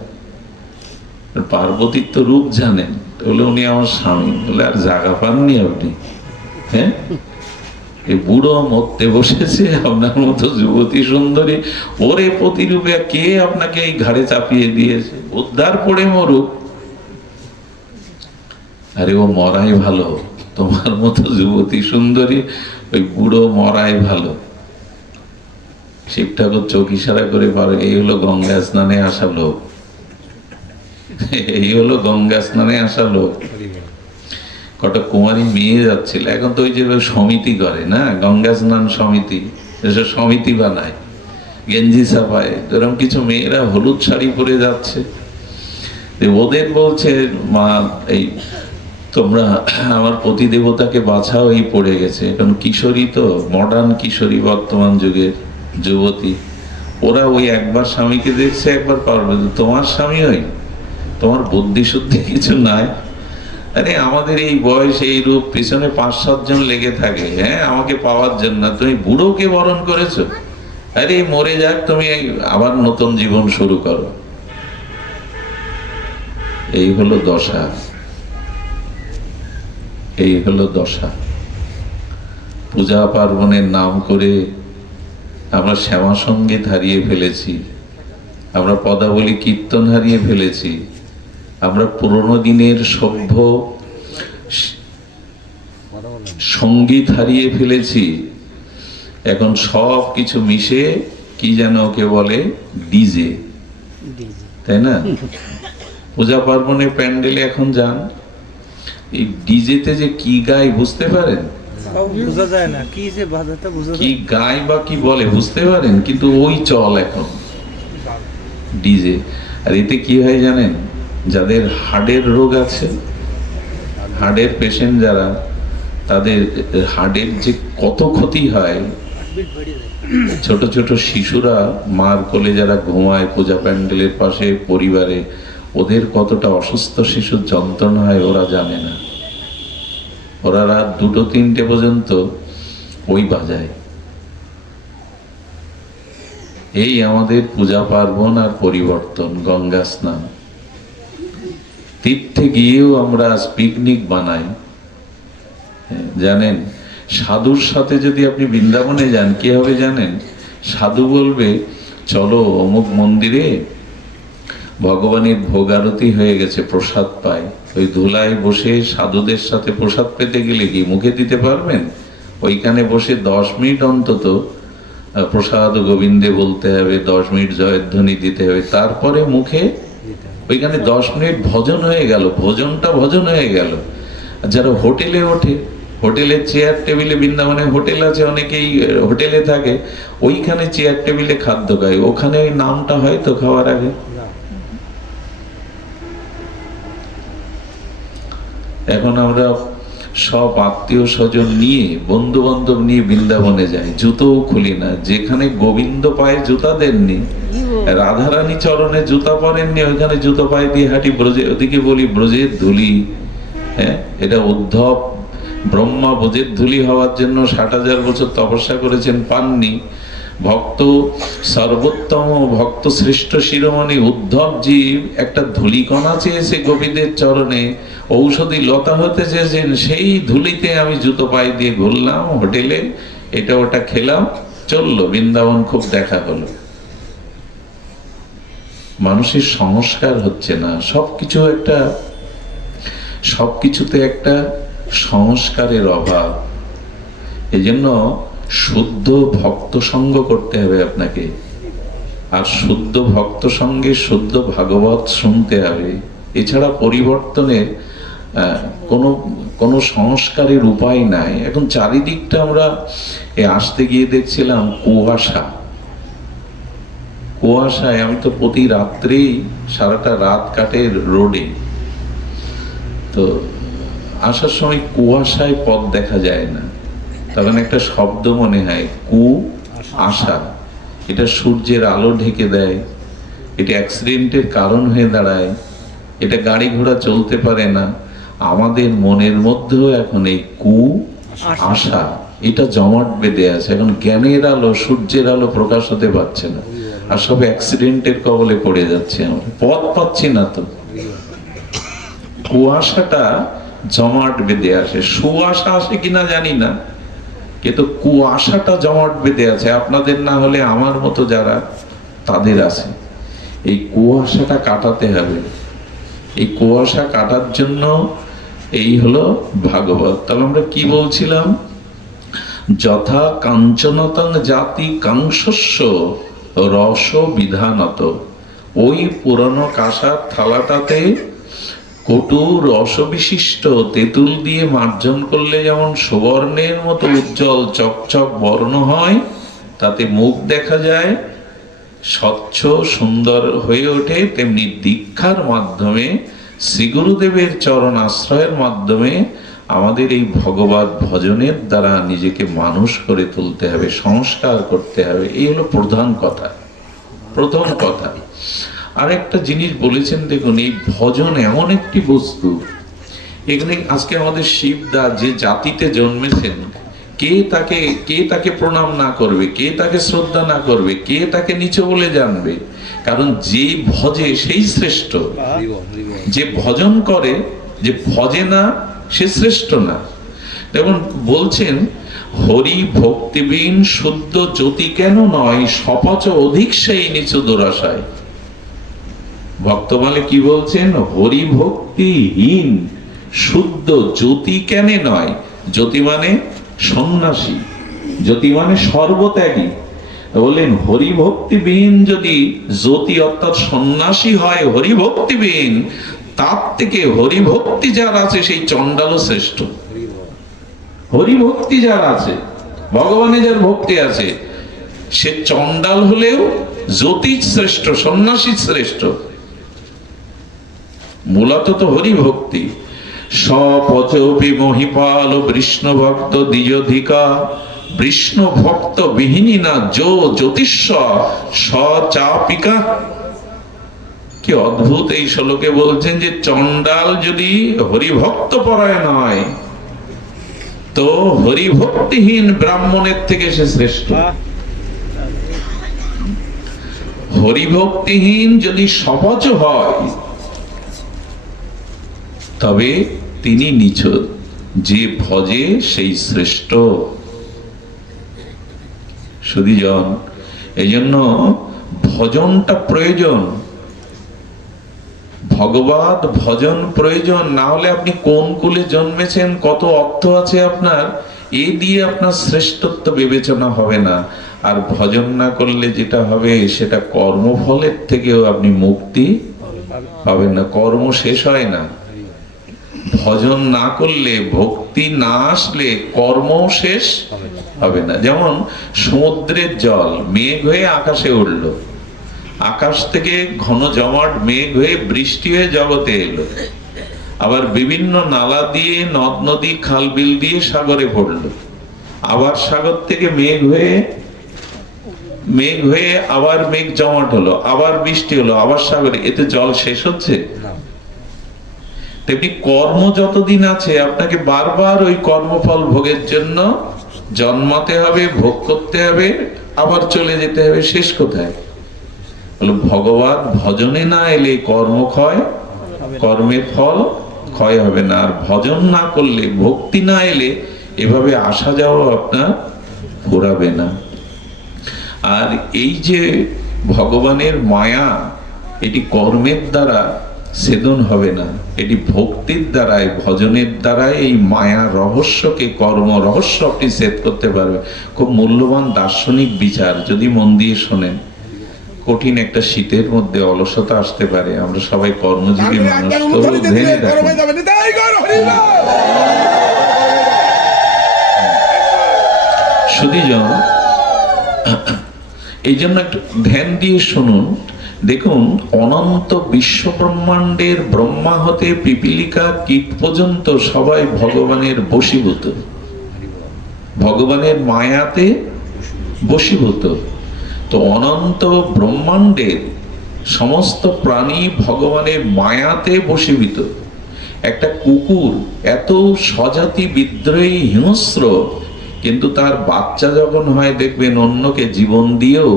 পার্বতীর তো রূপ জানেন। বলে উনি আমার স্বামী। বলে আর জায়গা পাননি আপনি? হ্যাঁ, এই বুড়ো মরতে বসেছে, আপনার মতো যুবতী সুন্দরী, ওরে প্রতিরূপে কে আপনাকে এই ঘাড়ে চাপিয়ে দিয়েছে? উদ্ধার পড়ে মরুক। আরে ও মরাই ভালো, তোমার মতো যুবতী সুন্দরী ওই বুড়ো মরাই ভালো। শিব ঠাকুর চোখ ইশারা করে পারে, এই হলো গঙ্গা স্নানে আসা লোক, এই হলো গঙ্গা স্নানে আসা লোক। কটা কুমারী মেয়ে যাচ্ছিল, এখন তো ওই যে সমিতি করে না, গঙ্গা স্নান সমিতি, এসব সমিতি বানায়, গেঞ্জি ছাপায়। এরকম কিছু মেয়েরা হলুদ শাড়ি পরে যাচ্ছে। ওদের বলছে মা, এই তোমরা আমার পতি দেবতাকে বাঁচাও, এই পড়ে গেছে। এখন কিশোরী তো, মডার্ন কিশোরী, বর্তমান যুগের যুবতী, ওরা ওই একবার স্বামীকে দেখছে, একবার পারবে। তোমার স্বামী ওই, তোমার বুদ্ধি শুদ্ধি কিছু নাই? আরে আমাদের এই বয়স, এই রূপ, পিছনে 5-7 জন লেগে থাকে, হ্যাঁ, আমাকে পাওয়ার জন্য। তুমি বুড়োকে বরণ করেছো, আরে মরে যাক, তুমি আবার নতুন জীবন শুরু করো। এই হলো দশা, এই হলো দশা। পূজা পার্বণের নাম করে আমরা শ্যামা সঙ্গীত হারিয়ে ফেলেছি, আমরা পদাবলী কীর্তন হারিয়ে ফেলেছি, আমরা পুরনো দিনের সভ্য সঙ্গীত হারিয়ে ফেলেছি। এখন সব কিছু মিশে কি যেন ওকে বলে, ডিজে, তাই না? পূজা পার্বণে প্যান্ডেলে এখন যান, এই ডিজেতে যে কি গায় বুঝতে পারেন? বোঝা যায় না কি যে বাজাতে, বোঝা কি গায় বা কি বলে বুঝতে পারেন, কিন্তু ওই চল এখন ডিজে। আর এতে কি হয় জানেন? যাদের হার্টের রোগ আছে, হার্টের পেশেন্ট যারা, তাদের হার্টের যে কত ক্ষতি হয়। ছোট ছোট শিশুরা মার কোলে যারা ঘুমায় পূজা প্যান্ডেলের পাশে পরিবারে, ওদের কতটা অসুস্থ শিশুর যন্ত্রণা হয় ওরা জানে না। ওরা রাত 2-3টে পর্যন্ত ওই বাজায়। এই আমাদের পূজা পার্বণ আর পরিবর্তন। গঙ্গা স্নান, তীর্থে গিয়েও আমরা পিকনিক বানাই। জানেন, সাধুর সাথে যদি আপনি বৃন্দাবনে যান কি হবে জানেন? সাধু বলবে চলো অমুক মন্দিরে ভগবানের ভোগ আরতি হয়ে গেছে, প্রসাদ পাই। ওই ধুলায় বসে সাধুদের সাথে প্রসাদ পেতে গেলে কি মুখে দিতে পারবেন? ওইখানে বসে 10 মিনিট অন্তত প্রসাদ গোবিন্দে বলতে হবে, 10 মিনিট জয়ধ্বনি দিতে হবে, তারপরে মুখে। ওইখানে 10 মিনিট ভজন হয়ে গেল, ভোজনটা ভজন হয়ে গেল। যারা হোটেলে ওঠে, হোটেলের চেয়ার টেবিলে, বৃন্দাবনে হোটেল আছে, অনেকেই হোটেলে থাকে, ওইখানে চেয়ার টেবিলে খাদ্য খায়, ওখানে ওই নামটা হয়তো খাওয়ার আগে। এখন আমরা সব আত্মীয় স্বজন নিয়ে, বন্ধু বান্ধব নিয়ে বৃন্দাবনে যাই, জুতোও খুলি না। যেখানে গোবিন্দ পায়ে জুতা দেননি, রাধারানী চরণে জুতা পরেননি, ওইখানে জুতো পায়ে দিয়ে হাঁটি ব্রজে। ওদিকে বলি ব্রজের ধুলি। হ্যাঁ, এটা উদ্ধব ব্রহ্মা ব্রজের ধুলি হওয়ার জন্য 60,000 বছর তপস্যা করেছেন, পাননি। ভক্ত সর্বোত্তম, ভক্ত শ্রেষ্ঠ শিরোমণি উদ্ধব জীব একটা ধুলিকণা চেয়েছে গোপীদের চরণে, ঔষধি লতা হতে চেয়েছেন। সেই ধুলিতে আমি জুতো পায়ে দিয়ে ঘুরলাম হোটেলে, এটা ওটা খেলাম, চললো, বৃন্দাবন খুব দেখা হলো। মানুষের সংস্কার হচ্ছে না। সবকিছুতে একটা সংস্কারের অভাব। এই জন্য শুদ্ধ ভক্ত সঙ্গ করতে হবে আপনাকে, আর শুদ্ধ ভক্ত সঙ্গে শুদ্ধ ভাগবত শুনতে হবে। এছাড়া পরিবর্তনের কোনো সংস্কারের উপায় নাই। এখন চারিদিকটা আমরা আসতে গিয়ে দেখছিলাম কুয়াশায়। আমি তো প্রতি রাত্রেই সারাটা রাত কাটে রোডে, তো আসার সময় কুয়াশায় পথ দেখা যায় না। তখন একটা শব্দ মনে হয়, আশা। এটা সূর্যের আলো ঢেকে দেয়, এটা অ্যাক্সিডেন্টের কারণ হয়ে দাঁড়ায়, এটা গাড়ি ঘোড়া চলতে পারে না। আমাদের মনের মধ্যেও এখন এই আশা, এটা জমাট বেঁধে আছে। এখন জ্ঞানের আলো, সূর্যের আলো প্রকাশ হতে পারছে না, আর সব অ্যাক্সিডেন্টের কবলে পড়ে যাচ্ছে। আমরা পথ পাচ্ছি না। তো কুয়াশাটা জমাট বেঁধে আসে, সুয়াশা আসে কিনা জানি না, কিন্তু কুয়াশাটা জমাট বেঁধে আছে। আপনাদের না হলে আমার মতো যারা, তাদের আছে। এই কুয়াশাটা কাটাতে হবে। এই কুয়াশা কাটার জন্য এই হলো ভাগবত। তাহলে আমরা কি বলছিলাম? যথা কাঞ্চনতং জাতি কাংশস্য রস বিধানত। ওই পুরনো কাঁসার থালাটাতে কটু রস বিশিষ্ট তেঁতুল দিয়ে মার্জন করলে যেমন সুবর্ণের মতো উজ্জ্বল চকচক বর্ণ হয়, তাতে মুখ দেখা যায়, স্বচ্ছ সুন্দর হয়ে ওঠে, তেমনি দীক্ষার মাধ্যমে, শ্রী গুরুদেবের চরণ আশ্রয়ের মাধ্যমে আমাদের এই ভগবত ভজনের দ্বারা নিজেকে মানুষ করে তুলতে হবে, সংস্কার করতে হবে। এই হলো প্রধান কথা, প্রথম কথা। আর একটা জিনিস বলেছেন, দেখুন, এই ভজন এমন একটি বস্তু, এখানে আজকে আমাদের শিবদা যে জাতিতে জন্মেছেন, কে তাকে প্রণাম না করবে, কে তাকে শ্রদ্ধা না করবে, কে তাকে নিচু বলে জানবে? কারণ যে ভজে সেই শ্রেষ্ঠ। যে ভজন করে, যে ভজে না, সে শ্রেষ্ঠ না। যেমন বলছেন, হরি ভক্তিবিন শুদ্ধ জ্যোতি কেন নয়, সপচ অধিক সেই নিচু দুরাশায়। ভক্তমালে কি বলছেন? হরিভক্তিহীন শুদ্ধ জ্যোতি কেন নয়? জ্যোতি মানে সন্ন্যাসী, জ্যোতি মানে সর্বত্যাগী। বললেন হরিভক্তিবিহীন যদি জ্যোতি অর্থাৎ সন্ন্যাসী হয়, হরিভক্তিবিহীন, তার থেকে হরিভক্তি যার আছে সেই চণ্ডালও শ্রেষ্ঠ। হরিভক্তি যার আছে, ভগবানে যার ভক্তি আছে, সে চণ্ডাল হলেও জ্যোতি শ্রেষ্ঠ, সন্ন্যাসী শ্রেষ্ঠ। মূলত তো হরিভক্তি। সপচপি মহিপাল বিষ্ণু ভক্ত দ্বিজধিকা, বিষ্ণু ভক্ত বিহীনী না যো জ্যোতিষ্ব সচাপিকা। কি অদ্ভুত এই শ্লোকে বলছেন যে চণ্ডাল যদি হরিভক্ত পরায়ণ হয়, তো হরিভক্তিহীন ব্রাহ্মণের থেকে সে শ্রেষ্ঠ। হরিভক্তিহীন যদি সপচ হয় তবে তিনি নীচ, যে ভজে সেই শ্রেষ্ঠ। সুধীজন, এই জন্য ভজনটা প্রয়োজন, ভগবত ভজন প্রয়োজন। না হলে আপনি কোন কুলে জন্মেছেন, কত অর্থ আছে আপনার, এই দিয়ে আপনার শ্রেষ্ঠত্ব বিবেচনা হবে না। আর ভজন না করলে যেটা হবে, সেটা কর্মফলের থেকেও আপনি মুক্তি পাবেন না। কর্ম শেষ হয় না। ভজন না করলে, ভক্তি না আসলে কর্ম শেষ হবে না। যেমন সমুদ্রের জল মেঘ হয়ে আকাশে উঠলো, আকাশ থেকে ঘন জমাট মেঘ হয়ে বৃষ্টি হয়ে জগতে এলো, আবার বিভিন্ন নালা দিয়ে, নদ নদী, খাল বিল দিয়ে সাগরে পড়লো, আবার সাগর থেকে মেঘ হয়ে আবার মেঘ জমাট হলো, আবার বৃষ্টি হলো, আবার সাগরে। এতে জল শেষ হচ্ছে? তেমনি কর্ম যতদিন আছে আপনাকে বারবার ওই কর্মফল ভোগের জন্য জন্মাতে হবে, ভোগ করতে হবে, আবার চলে যেতে হবে। শেষ কোথায়? ভগবত ভজনে না এলে কর্ম ক্ষয়, কর্মের ফল ক্ষয় হবে না। আর ভজন না করলে, ভক্তি না এলে এভাবে আসা যাওয়া আপনার ফুরাবে না। আর এই যে ভগবানের মায়া, এটি কর্মের দ্বারা ছেদন হবে না, এটি ভক্তির দ্বারাই, ভজনের দ্বারাই এই মায়া রহস্যকে, কর্ম রহস্য আপনি ছেদ করতে পারবেন। খুব মূল্যবান দার্শনিক বিচার, যদি মন দিয়ে শোনেন। কঠিন একটা শীতের মধ্যে অলসতা আসতে পারে, আমরা সবাই কর্মজীবী মানুষ, তো ধ্যানে থাকুন। সুধীজন, এই জন্য একটু ধ্যান দিয়ে শুনুন। দেখুন, অনন্ত বিশ্ব ব্রহ্মাণ্ডের ব্রহ্মা হতে পিপীলিকা কীট পর্যন্ত সবাই ভগবানের বশীভূত, ভগবানের মায়াতে বশীভূত। তো অনন্ত ব্রহ্মাণ্ডের সমস্ত প্রাণী ভগবানের মায়াতে বশীভূত। একটা কুকুর এত স্বজাতি বিদ্রোহী, হিংস্র, কিন্তু তার বাচ্চা যখন হয় দেখবেন অন্যকে জীবন দিয়েও।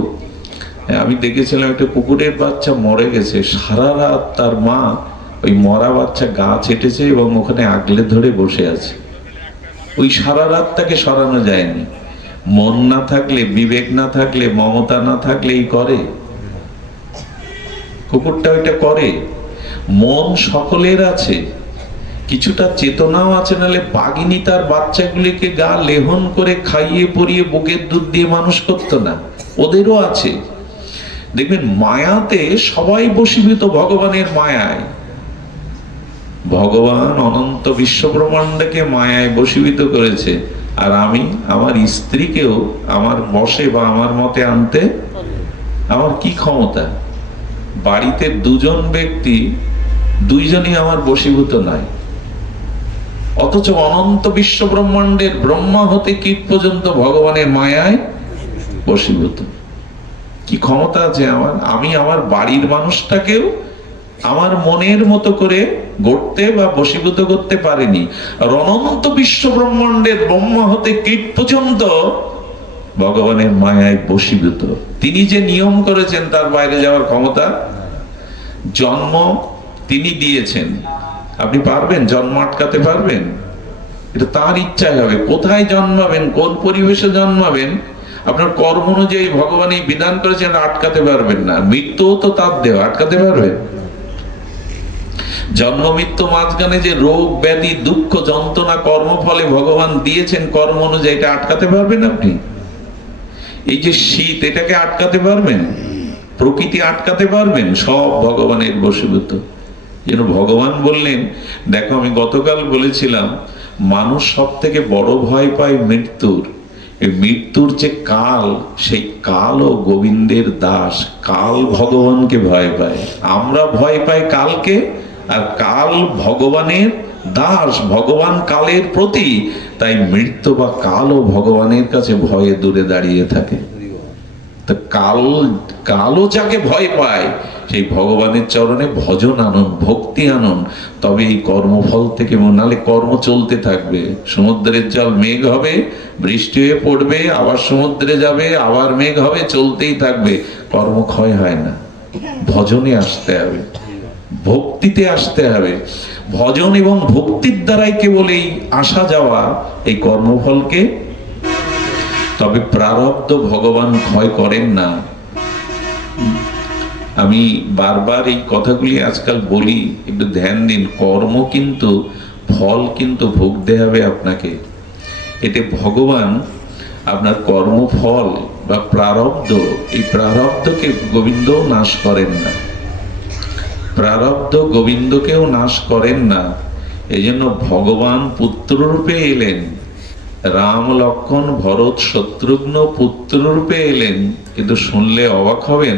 আমি দেখেছিলাম একটা কুকুরের বাচ্চা মরে গেছে, সারা রাত তার মা ওই মরা বাচ্চা গা ছেটেছে এবং ওখানে আগলে ধরে বসে আছে। ওই সারা রাত তাকে সরানো যায়নি। মন না থাকলে, বিবেক না থাকলে, মমতা না থাকলে এই করে। কুকুরটা ওইটা করে। মন সকলের আছে, কিছুটা চেতনাও আছে, নাহলে বাঘিনী তার বাচ্চাগুলিকে গা লেহন করে খাইয়ে পরিয়ে বুকের দুধ দিয়ে মানুষ করতো না। ওদেরও আছে। দেখবেন মায়াতে সবাই বশীভূত, ভগবানের মায়ায়। ভগবান অনন্ত বিশ্ব ব্রহ্মাণ্ডকে মায়ায় বশীভূত করেছে। আর আমি আমার স্ত্রীকেও আমার বশে বা আমার মতে আনতে আমার কি ক্ষমতা? বাড়িতে দুজন ব্যক্তি, দুইজনই আমার বশীভূত নাই, অথচ অনন্ত বিশ্ব ব্রহ্মাণ্ডের ব্রহ্মা হতে কীট পর্যন্ত ভগবানের মায়ায় বশীভূত। কি ক্ষমতা আছে আমার? আমি আমার বাড়ির মানুষটাকেও আমার মনের মতো করে গড়তে বা বশীভূত করতে পারিনি। আর অনন্ত বিশ্ব ব্রহ্মাণ্ডের ব্রহ্মা হতে কীট পর্যন্ত ভগবানের মায়ায় বশীভূত। তিনি যে নিয়ম করেছেন তার বাইরে যাওয়ার ক্ষমতা। জন্ম তিনি দিয়েছেন, আপনি পারবেন জন্ম আটকাতে পারবেন? এটা তার ইচ্ছায় হবে। কোথায় জন্মাবেন, কোন পরিবেশে জন্মাবেন, আপনার কর্ম অনুযায়ী ভগবান এই বিধান করেছেন, আটকাতে পারবেন না। মৃত্যুও তো তার দেওয়া, আটকাতে পারবেন? জন্ম মৃত্যু মাঝখানে যে রোগ ব্যাধি দুঃখ যন্ত্রণা কর্মফলে ভগবান দিয়েছেন, কর্ম অনুযায়ী, এটা আটকাতে পারবেন আপনি? এই যে শীত, এটাকে আটকাতে পারবেন? প্রকৃতি আটকাতে পারবেন? সব ভগবানের বশীভূত। যেন ভগবান বললেন, দেখো আমি গতকাল বলেছিলাম মানুষ সব থেকে বড় ভয় পায় মৃত্যুর। এই মৃত্যুর যে কাল, সেই কাল ও গোবিন্দের দাস, কাল ভগবানকে ভয় পায়। আমরা ভয় পাই কালকে, আর কাল ভগবানের দাস, ভগবান কালের প্রতি। তাই মৃত্যু বা কালও ভগবানের কাছে ভয়ে দূরে দাঁড়িয়ে থাকে। তা কালও যাকে ভয় পায়, সেই ভগবানের চরণে ভজন আনুন, ভক্তি আনুন, তবে এই কর্মফল থেকে, নাহলে কর্ম চলতে থাকবে। সমুদ্রের জল মেঘ হবে, বৃষ্টি হয়ে পড়বে, আবার সমুদ্রে যাবে, আবার মেঘ হবে, চলতেই থাকবে, কর্মক্ষয় হয় না। ভজনে আসতে হবে, ভক্তিতে আসতে হবে। ভজন এবং ভক্তির দ্বারাই কেবল এই আসা যাওয়া, এই কর্মফলকে। তবে প্রারব্ধ ভগবান ক্ষয় করেন না। আমি বারবার এই কথাগুলি আজকাল বলি, একটু ধ্যান দিন। কর্ম কিন্তু, ফল কিন্তু ভুগতে হবে আপনাকে। এতে ভগবান আপনার কর্মফল বা প্রারব্ধ, এই প্রারব্ধকে গোবিন্দও নাশ করেন না। প্রারব্ধ গোবিন্দকেও নাশ করেন না। এই জন্য ভগবান পুত্ররূপে এলেন। রাম লক্ষ্মণ ভরত শত্রুঘ্ন পুত্ররূপে এলেন, কিন্তু শুনলে অবাক হবেন,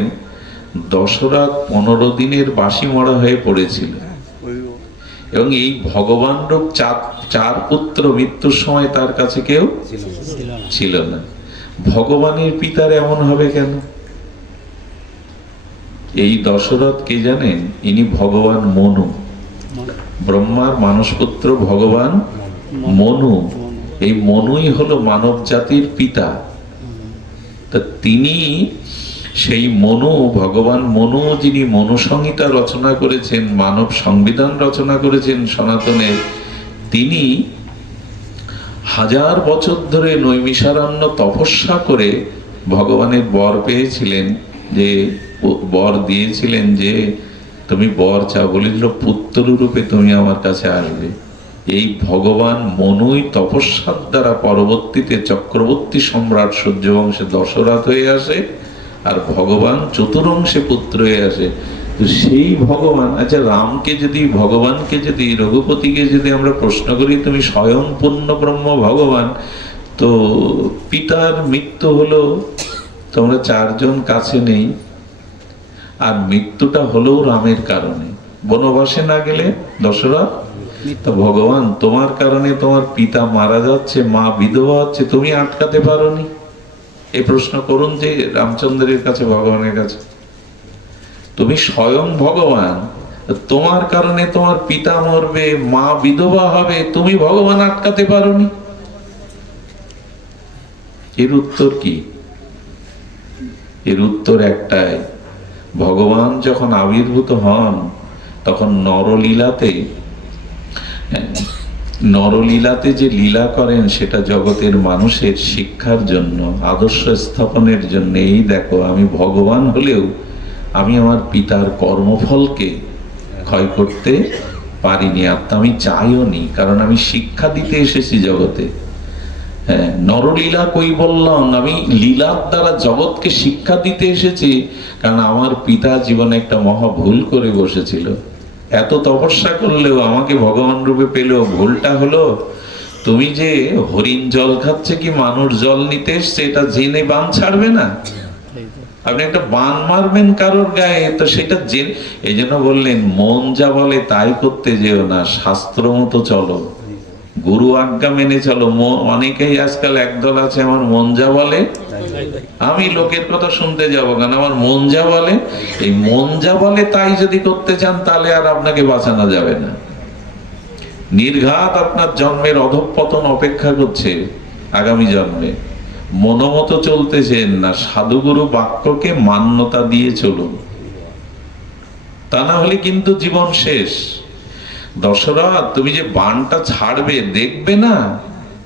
দশরথ 15 দিনের বাসি মরা হয়ে পড়েছিল। এবং এই ভগবান রূপ চার পুত্র মৃত্যুর সময় তার কাছে কেউ ছিল না। ভগবানের পিতার এমন হবে কেন? এই দশরথ কে জানেন? ইনি ভগবান মনু, ব্রহ্মার মানসপুত্র ভগবান মনু। এই মনুই হলো মানব জাতির পিতা। তা তিনি, সেই মনু, ভগবান মনু, যিনি মনু সংহিতা রচনা করেছেন, মানব সংবিধান রচনা করেছেন সনাতনের, তিনি 1000 বছর ধরে নৈমিষারণ্য তপস্যা করে ভগবানের বর পেয়েছিলেন। যে বর দিয়েছিলেন যে তুমি বর চাও, বলিল পুত্র রূপে তুমি আমার কাছে আসবে। এই ভগবান মনুই তপস্যার দ্বারা পরবর্তীতে চক্রবর্তী সম্রাট সূর্যবংশে দশরথ হয়ে আসে, আর ভগবান চতুরংশে পুত্র হয়ে আসে। তো সেই ভগবান, আচ্ছা রামকে যদি, ভগবানকে যদি, রঘুপতিকে যদি আমরা প্রশ্ন করি, তুমি স্বয়ং পূর্ণ ব্রহ্ম ভগবান, তো পিতার মৃত্যু হলো, তোমরা 4 জন কাছে নেই, আর মৃত্যুটা হলো রামের কারণে। বনবাসে না গেলে দশরথ, তো ভগবান তোমার কারণে তোমার পিতা মারা যাচ্ছে, মা বিধবা হচ্ছে, তুমি আটকাতে পারোনি? এই প্রশ্ন করুন যে রামচন্দ্রের কাছে, ভগবানের কাছে। তুমি স্বয়ং ভগবান, তোমার কারণে তোমার পিতা মরবে, মা বিধবা হবে, তুমি ভগবান আটকাতে পারোনি? এর উত্তর কি? এর উত্তর একটাই, ভগবান যখন আবির্ভূত হন, তখন নরলীলাতে যে লীলা করেন, সেটা জগতের মানুষের শিক্ষার জন্য, আদর্শ স্থাপনের জন্য। এই দেখো, আমি ভগবান হলেও আমি আমার পিতার কর্মফলকে ক্ষয় করতে পারিনি, আর তা আমি চাইও নি, কারণ আমি শিক্ষা দিতে এসেছি জগতে। হ্যাঁ, নরলীলা কৈবল্যং, আমি লীলার দ্বারা জগৎকে শিক্ষা দিতে এসেছি। কারণ আমার পিতা জীবনে একটা মহা ভুল করে বসেছিল। এত তপস্যা করলেও, আমাকে ভগবান রূপে পেলেও ভুলটা হলো, তুমি যে হরিণ জল খাচ্ছে কি মানুষ জল নিতে এসছে, এটা জেনে বান ছাড়বে না? আপনি একটা বান মারবেন কারোর গায়ে, তো সেটা জেনে, এই জন্য বললেন মন যা বলে তাই করতে যেও না, শাস্ত্র মতো চলো, গুরু আজ্ঞা মেনে চলো। অনেকেই আজকাল একদল আছে, আমার মন যা বলে, আমি লোকের কথা শুনতে যাব কেন, আমার মন যা বলে। এই মন যা বলে তাই যদি করতে চান, তাহলে আর আপনাকে বাঁচানো যাবে না। নির্ঘাত আপনার জন্মের অধঃপতন অপেক্ষা করছে আগামী জন্মে। মনোমতো চলতেছেন না, সাধুগুরু বাক্যকে মান্যতা দিয়ে চলুন, তা না হলে কিন্তু জীবন শেষ। দশরথ, তুমি যে বানটা ছাড়বে, দেখবে না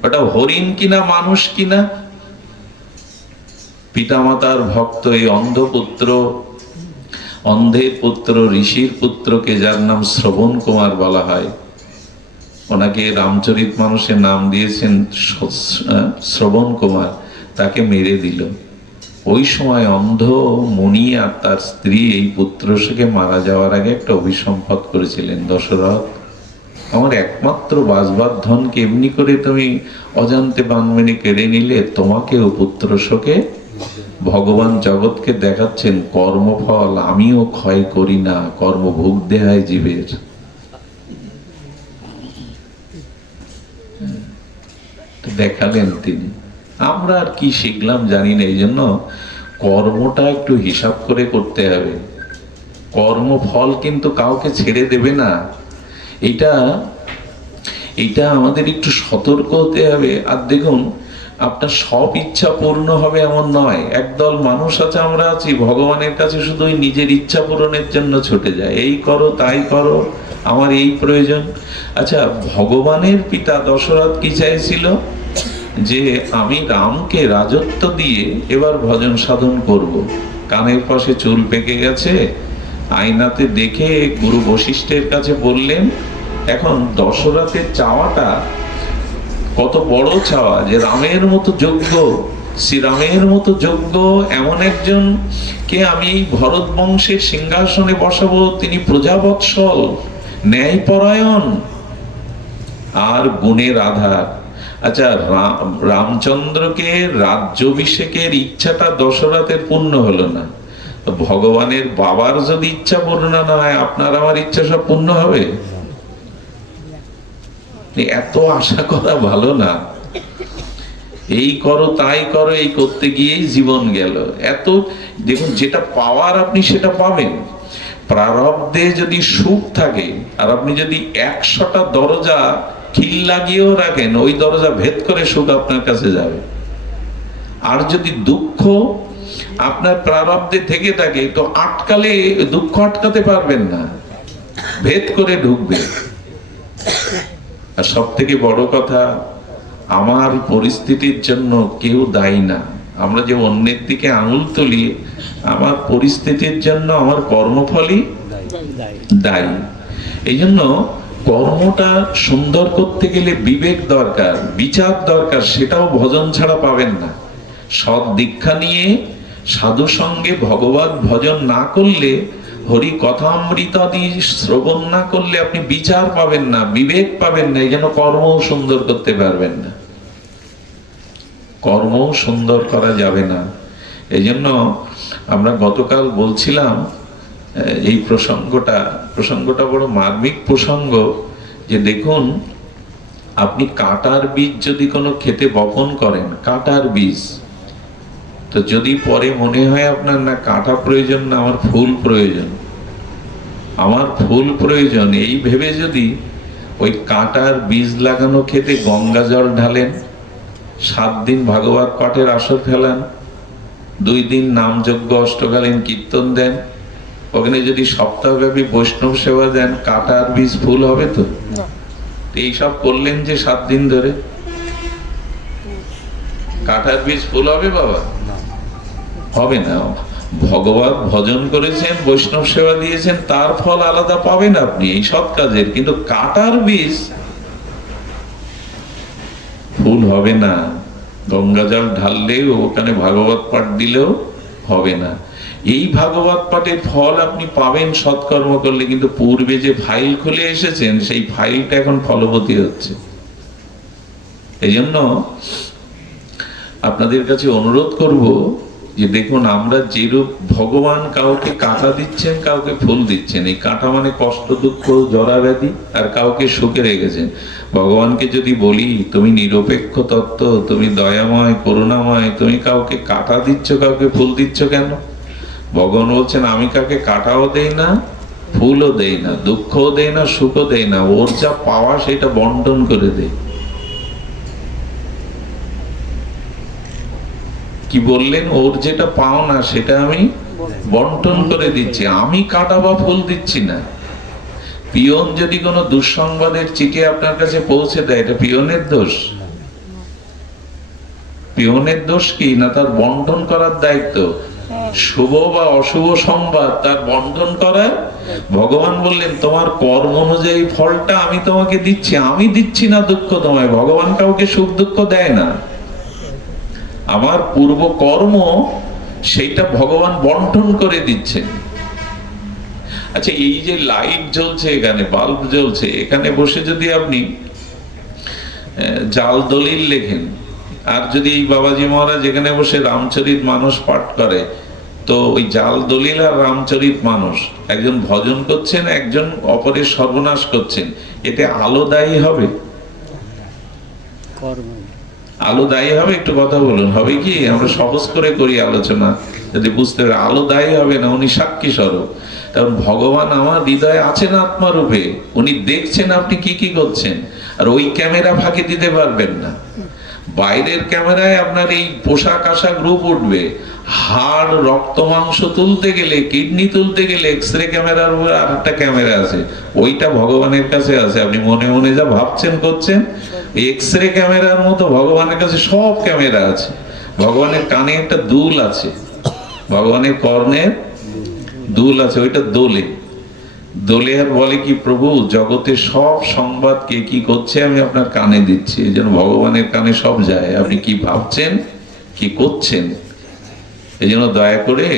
ওটা হরিণ কিনা মানুষ কিনা। পিতামাতার ভক্ত এই অন্ধপুত্র অন্ধের পুত্র, ঋষির পুত্রকে, যার নাম শ্রবণ কুমার বলা হয়, ওনাকে রামচরিত মানুষে নাম দিয়েছেন শ্রবণ কুমার, তাকে মেরে দিল। ওই সময় অন্ধ মুনি আর তার স্ত্রী এই পুত্রকে মারা যাওয়ার আগে একটা অভিসম্পাত করেছিলেন, দশরথ, আমার একমাত্র বাসবার ধনকে এমনি করে তুমি অজান্তে বানমেনে কেড়ে নিলে, তোমাকেও পুত্র শোকে ভগবান জগৎকে দেখাচ্ছেন কর্মফল আমিও ক্ষয় করি না, কর্ম ভোগ দেহায় জীবের। দেখালেন তিনি। আমরা আর কি শিখলাম জানি না, এই জন্য কর্মটা একটু হিসাব করে করতে হবে। কর্মফল কিন্তু কাউকে ছেড়ে দেবে না, এটা আমাদের একটু সতর্ক হতে হবে। আর দেখুন, আপনার সব ইচ্ছা পূর্ণ হবে এমন নয়। একদল মানুষ আছে, আমরা আছি, ভগবানের কাছে শুধু ওই নিজের ইচ্ছা পূরণের জন্য ছুটে যায়, এই করো তাই করো, আমার এই প্রয়োজন। আচ্ছা, ভগবানের পিতা দশরথ কি চাইছিল? যে আমি রামকে রাজত্ব দিয়ে এবার ভজন সাধন করব। কানের পাশে চুল পেকে গেছে, আয়নাতে দেখে গুরু বশিষ্ঠের কাছে বললেন। এখন দশরথের চাওয়াটা কত বড় চাওয়া, যে রামের মতো যোগ্য, শ্রীরামের মতো যোগ্য এমন একজন কে আমি এই ভরত বংশের সিংহাসনে বসাবো, তিনি প্রজাবৎসল, ন্যায়পরায়ণ আর গুণের আধার। আচ্ছা, রামচন্দ্রকে রাজ্যাভিষেকের ইচ্ছাটা দশরথের পূর্ণ হলো না, তো ভগবানের বাবার যদি ইচ্ছা পূর্ণ না হয়, আপনার আমার ইচ্ছা সব পূর্ণ হবে? এত আশা করা ভালো না। এই করো তাই করো, এই করতে গিয়েই জীবন গেল। এত দেখুন, যেটা পাওয়ার আপনি সেটা পাবেন। প্রারব্ধে যদি সুখ থাকে, আর আপনি যদি 100টা দরজা খিল লাগিয়েও রাখেন, ওই দরজা ভেদ করে সুখ আপনার কাছে যাবে। আর যদি দুঃখ আপনার প্রারব্ধে থেকে থাকে, তো আটকালে দুঃখ আটকাতে পারবেন না, ভেদ করে ঢুকবে। আর সব থেকে বড় কথা, আমার পরিস্থিতির জন্য কেউ দায়ী না। আমরা যে অন্যের দিকে আঙুল তুলি, আমার পরিস্থিতির জন্য আমার কর্মফলই দায়ী। এই জন্য কর্মটা সুন্দর করতে গেলে বিবেক দরকার, বিচার দরকার, সেটাও ভজন ছাড়া পাবেন না। সৎ দীক্ষা নিয়ে সাধু সঙ্গে ভগবত ভজন না করলে, হরি কথামৃতাদি শ্রবণ না করলে আপনি বিচার পাবেন না, বিবেক পাবেন না। এই জন্য কর্মও সুন্দর করতে পারবেন না, কর্মও সুন্দর করা যাবে না। এই জন্য আমরা গতকাল বলছিলাম, এই প্রসঙ্গটা বড় মার্মিক প্রসঙ্গ, যে দেখুন, আপনি কাঁটার বীজ যদি কোনো ক্ষেতে বপন করেন, কাঁটার বীজ, তো যদি পরে মনে হয় আপনার না কাঁটা প্রয়োজন, না আমার ফুল প্রয়োজন, আমার ফুল প্রয়োজন, এই ভেবে যদি ওই কাঁটার বীজ লাগানো ক্ষেতে গঙ্গা জল ঢালেন, 7 দিন ভাগবত পাঠের আসর ফেলান, 2 দিন নামযজ্ঞ অষ্টকালীন কীর্তন দেন, ওখানে যদি সপ্তাহব্যাপী বৈষ্ণব সেবা দেন, কাঁটার বীজ ফুল হবে? তো এইসব করলেন যে 7 দিন ধরে, কাঁটার বীজ ফুল হবে বাবা? হবে না। ভগবত ভজন করেছেন, বৈষ্ণব সেবা দিয়েছেন, তার ফল আলাদা পাবেন আপনি এই সৎ কাজের, কিন্তু কাঁটার বীজ ফুল হবে না। গঙ্গা জল ঢাললেও, ওখানে ভাগবত পাঠ দিলেও হবে না। এই ভাগবত পাঠের ফল আপনি পাবেন সৎকর্ম করলে, কিন্তু পূর্বে যে ফাইল খুলে এসেছেন, সেই ফাইলটা এখন ফলবতী হচ্ছে। এই জন্য আপনাদের কাছে অনুরোধ করব, যে দেখুন, আমরা যেরূপ ভগবান কাউকে কাঁটা দিচ্ছেন, কাউকে ফুল দিচ্ছেন। এই কাঁটা মানে কষ্ট, দুঃখ, জরা ব্যাধি, আর কাউকে সুখে রেখেছেন। ভগবানকে যদি বলি, তুমি নিরপেক্ষ তত্ত্ব, তুমি দয়াময়, করুণাময়, তুমি কাউকে কাঁটা দিচ্ছ, কাউকে ফুল দিচ্ছ কেন? ভগবান বলছেন, আমি কাকে কাঁটাও দেই না, ফুলও দেই না, দুঃখও দেই না, সুখও দেই না, ওর যা পাওয়া সেটা বন্টন করে দেই। কি বললেন? ওর যেটা পাও না সেটা আমি বন্টন করে দিচ্ছি, আমি কাঁটা বা ফুল দিচ্ছি না। পিয়ন যদি কোনো দুঃসংবাদের চিঠি আপনার কাছে পৌঁছে দেয়, এটা পিয়নের দোষ? পিয়নের দোষ কি না তার বন্টন করার দায়িত্ব? শুভ বা অশুভ সংবাদ তার বন্টন করার। ভগবান বললেন তোমার কর্ম অনুযায়ী ফলটা আমি তোমাকে দিচ্ছি, আমি দিচ্ছি না দুঃখ তোমায়। ভগবান কাউকে সুখ দুঃখ দেয় না, আমার পূর্ব কর্ম সেইটা ভগবান বন্টন করে দিচ্ছেন। আচ্ছা, এই যে লাইট জ্বলছে, এখানে বাল্ব জ্বলছে, এখানে বসে যদি আপনি জাল দলিল লেখেন, আর যদি এই বাবাজি মহারাজ এখানে বসে রামচরিত মানস পাঠ করে, তো ওই জাল দলিল আর রামচরিত মানস, একজন ভজন করছেন, একজন অপরের সর্বনাশ করছেন, এতে আলো দায়ী হবে? আলো দায়ী হবে? একটু কথা বলুন, হবে কি? আমরা সহজ করে করি আলোচনা, যদি বুঝতে পারে আলো দায়ী হবে না, উনি সাক্ষী স্বরূপ। কারণ ভগবান আমার হৃদয়ে আছেন আত্মারূপে, উনি দেখছেন আপনি কি কি করছেন, আর ওই ক্যামেরা ফাঁকি দিতে পারবেন না। বাইরের ক্যামেরায় আপনার এই পোশাক আশাক রূপ উঠবে, হাড় রক্ত মাংস তুলতে গেলে, কিডনি তুলতে গেলে এক্সরে ক্যামেরার উপর আর একটা ক্যামেরা আছে, ওইটা ভগবানের কাছে আছে। আপনি মনে মনে যা ভাবছেন করছেন, এক্সরে ক্যামেরার মতো ভগবানের কাছে সব ক্যামেরা আছে। ভগবানের কানে একটা দুল আছে, ভগবানের কর্ণের দুল আছে, ওইটা দোলে দোলে আর বলে কি, প্রভু জগতের সব সংবাদ কে কি করছে আমি আপনার কানে দিচ্ছি। এই জন্য ভগবানের কানে সব যায়, আপনি কি ভাবছেন কি করছেন। এই জন্য দয়া করে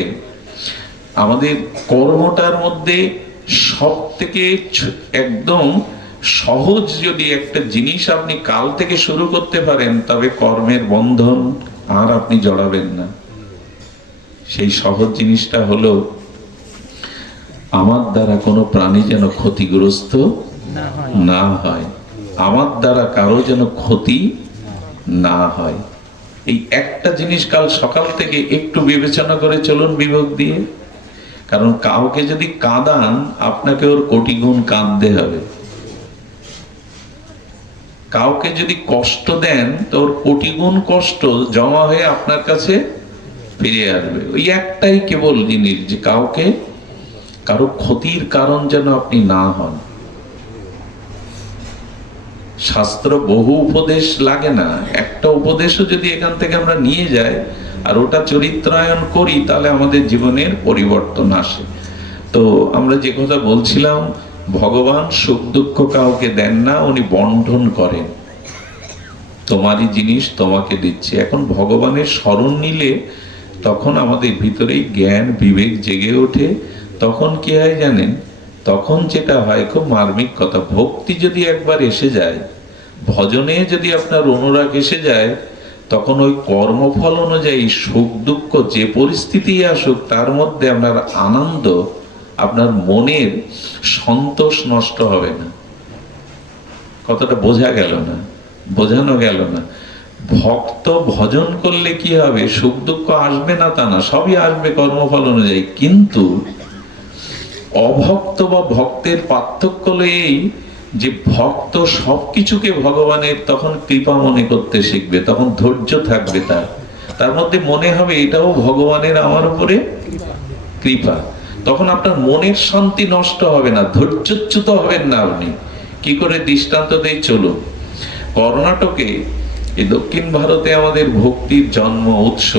আমাদের কর্মটার মধ্যে সব থেকে একদম সহজ যদি একটা জিনিস আপনি কাল থেকে শুরু করতে পারেন, তবে কর্মের বন্ধন আর আপনি জড়াবেন না। সেই সহজ জিনিসটা হলো, আমার দ্বারা কোনো প্রাণী যেন ক্ষতিগ্রস্ত না হয়, আমার দ্বারা কারো যেন ক্ষতি না হয়। এই একটা জিনিস কাল সকাল থেকে একটু বিবেচনা করে চলুন বিবেক দিয়ে। কারণ কাউকে যদি কাঁদান, আপনাকে ওর কোটি গুণ কাঁদতে হবে। কাউকে যদি কষ্ট দেন, তো ওর কোটি গুণ কষ্ট জমা হয়ে আপনার কাছে ফিরে আসবে। ওই একটাই কেবল জিনিস, যে কাউকে কারো ক্ষতির কারণ যেন আপনি না হন। শাস্ত্র বহু উপদেশ লাগে না, একটা উপদেশও যদি এখান থেকে আমরা নিয়ে যাই আর ওটা চরিত্রায়ন করি, তাহলে আমাদের জীবনের পরিবর্তন আসে। তো আমরা যে কথা বলছিলাম, ভগবান সুখ দুঃখ কাউকে দেন না, উনি বন্টন করেন। তোমারই জিনিস তোমাকে দিচ্ছে। এখন ভগবানের স্মরণ নিলে তখন আমাদের ভিতরেই জ্ঞান বিবেক জেগে ওঠে। তখন কি হয় জানেন, তখন যেটা হয়, খুব মার্মিক কথা, ভক্তি যদি একবার এসে যায়, ভজনে যদি আপনার অনুরাগ এসে যায়, তখন ওই কর্মফল অনুযায়ী সুখ দুঃখ যে পরিস্থিতি আসুক, তার মধ্যে আপনার আনন্দ, আপনার মনের সন্তোষ নষ্ট হবে না। কথাটা বোঝা গেল না? বোঝানো গেল না? ভক্ত ভজন করলে কি হবে, সুখ দুঃখ আসবে না তা না, সবই আসবে কর্মফল অনুযায়ী। কিন্তু অভক্ত বা ভক্তের পার্থক্য হলো এই, যে ভক্ত সবকিছুকে ভগবানের তখন কৃপা মনে করতে শিখবে, তখন ধৈর্য থাকবে তার মধ্যে মনে হবে এটাও ভগবানের আমার উপরে কৃপা। তখন আপনার মনের শান্তি নষ্ট হবে না, ধৈর্যচ্যুত হবেন না আপনি। কি করে দৃষ্টান্ত দেই চলুন। কর্ণাটকে, এই দক্ষিণ ভারতে আমাদের ভক্তির জন্ম উৎস,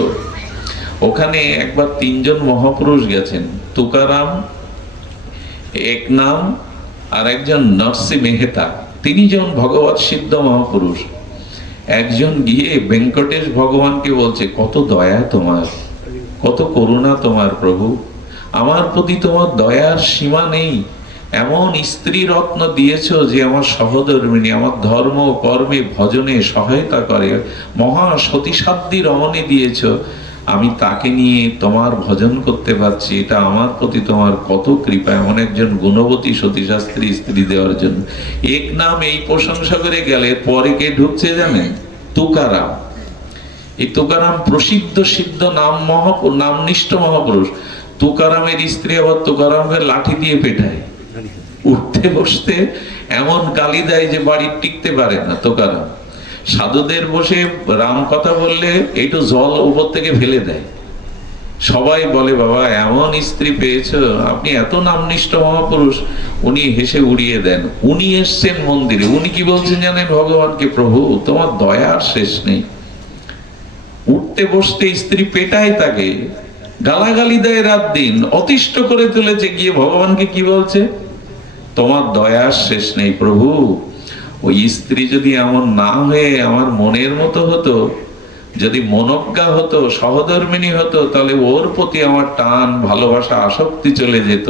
ওখানে একবার তিনজন মহাপুরুষ গেছেন, তুকারাম, একনাম আর একজন নরসি মেহতা। তিনজন ভগবত সিদ্ধ মহাপুরুষ। একজন গিয়ে ভেঙ্কটেশ ভগবানকে বলছে, কত দয়া তোমার, কত করুণা তোমার প্রভু, আমার প্রতি তোমার দয়ার সীমা নেই। এমন স্ত্রী রত্ন দিয়েছো যে আমার সহধর্মিনী, আমার ধর্ম কর্মে ভজনে সহায়তা করে, মহা সতীসাধ্যী রমণী দিয়েছো, আমি তাকে নিয়ে তোমার ভজন করতে পারছি, এটা আমার প্রতি তোমার কত কৃপা, এমন একজন গুণবতী সতীশাস্ত্রী স্ত্রী দেওয়ার জন্য। এক নাম এই প্রশংসা করে গেলে, পরে কে ঢুকছে জানেন? তুকারাম। এই তুকারাম প্রসিদ্ধ সিদ্ধ নামনিষ্ঠ মহাপুরুষ। তুকারামের স্ত্রী আবার তুকারামকে লাঠি দিয়ে পেটায়, উঠতে বসতে এমন গালি দেয় যে বাড়ি টিকতে পারে না তুকারাম। সাধুদের বসে রাম কথা বললে একটু জল উপর থেকে ফেলে দেয়। সবাই বলে, বাবা এমন স্ত্রী পেয়েছো, আপনি এত নামনিষ্ঠ মহাপুরুষ। উনি হেসে উড়িয়ে দেন। উনি এসছেন মন্দিরে, উনি কি বলছেন জানেন ভগবানকে, প্রভু তোমার দয়ার শেষ নেই। উঠতে বসতে স্ত্রী পেটায় তাকে, গালাগালি দেয় রাত দিন, অতিষ্ঠ করে তুলেছে। গিয়ে ভগবানকে কি বলছে? তোমার দয়ার শেষ নেই প্রভু, ওই স্ত্রী যদি এমন না হয়ে আমার মনের মতো হতো, যদি মনজ্ঞা হতো, সহধর্মিণী হতো, তাহলে ওর প্রতি আমার টান, ভালোবাসা, আসক্তি চলে যেত।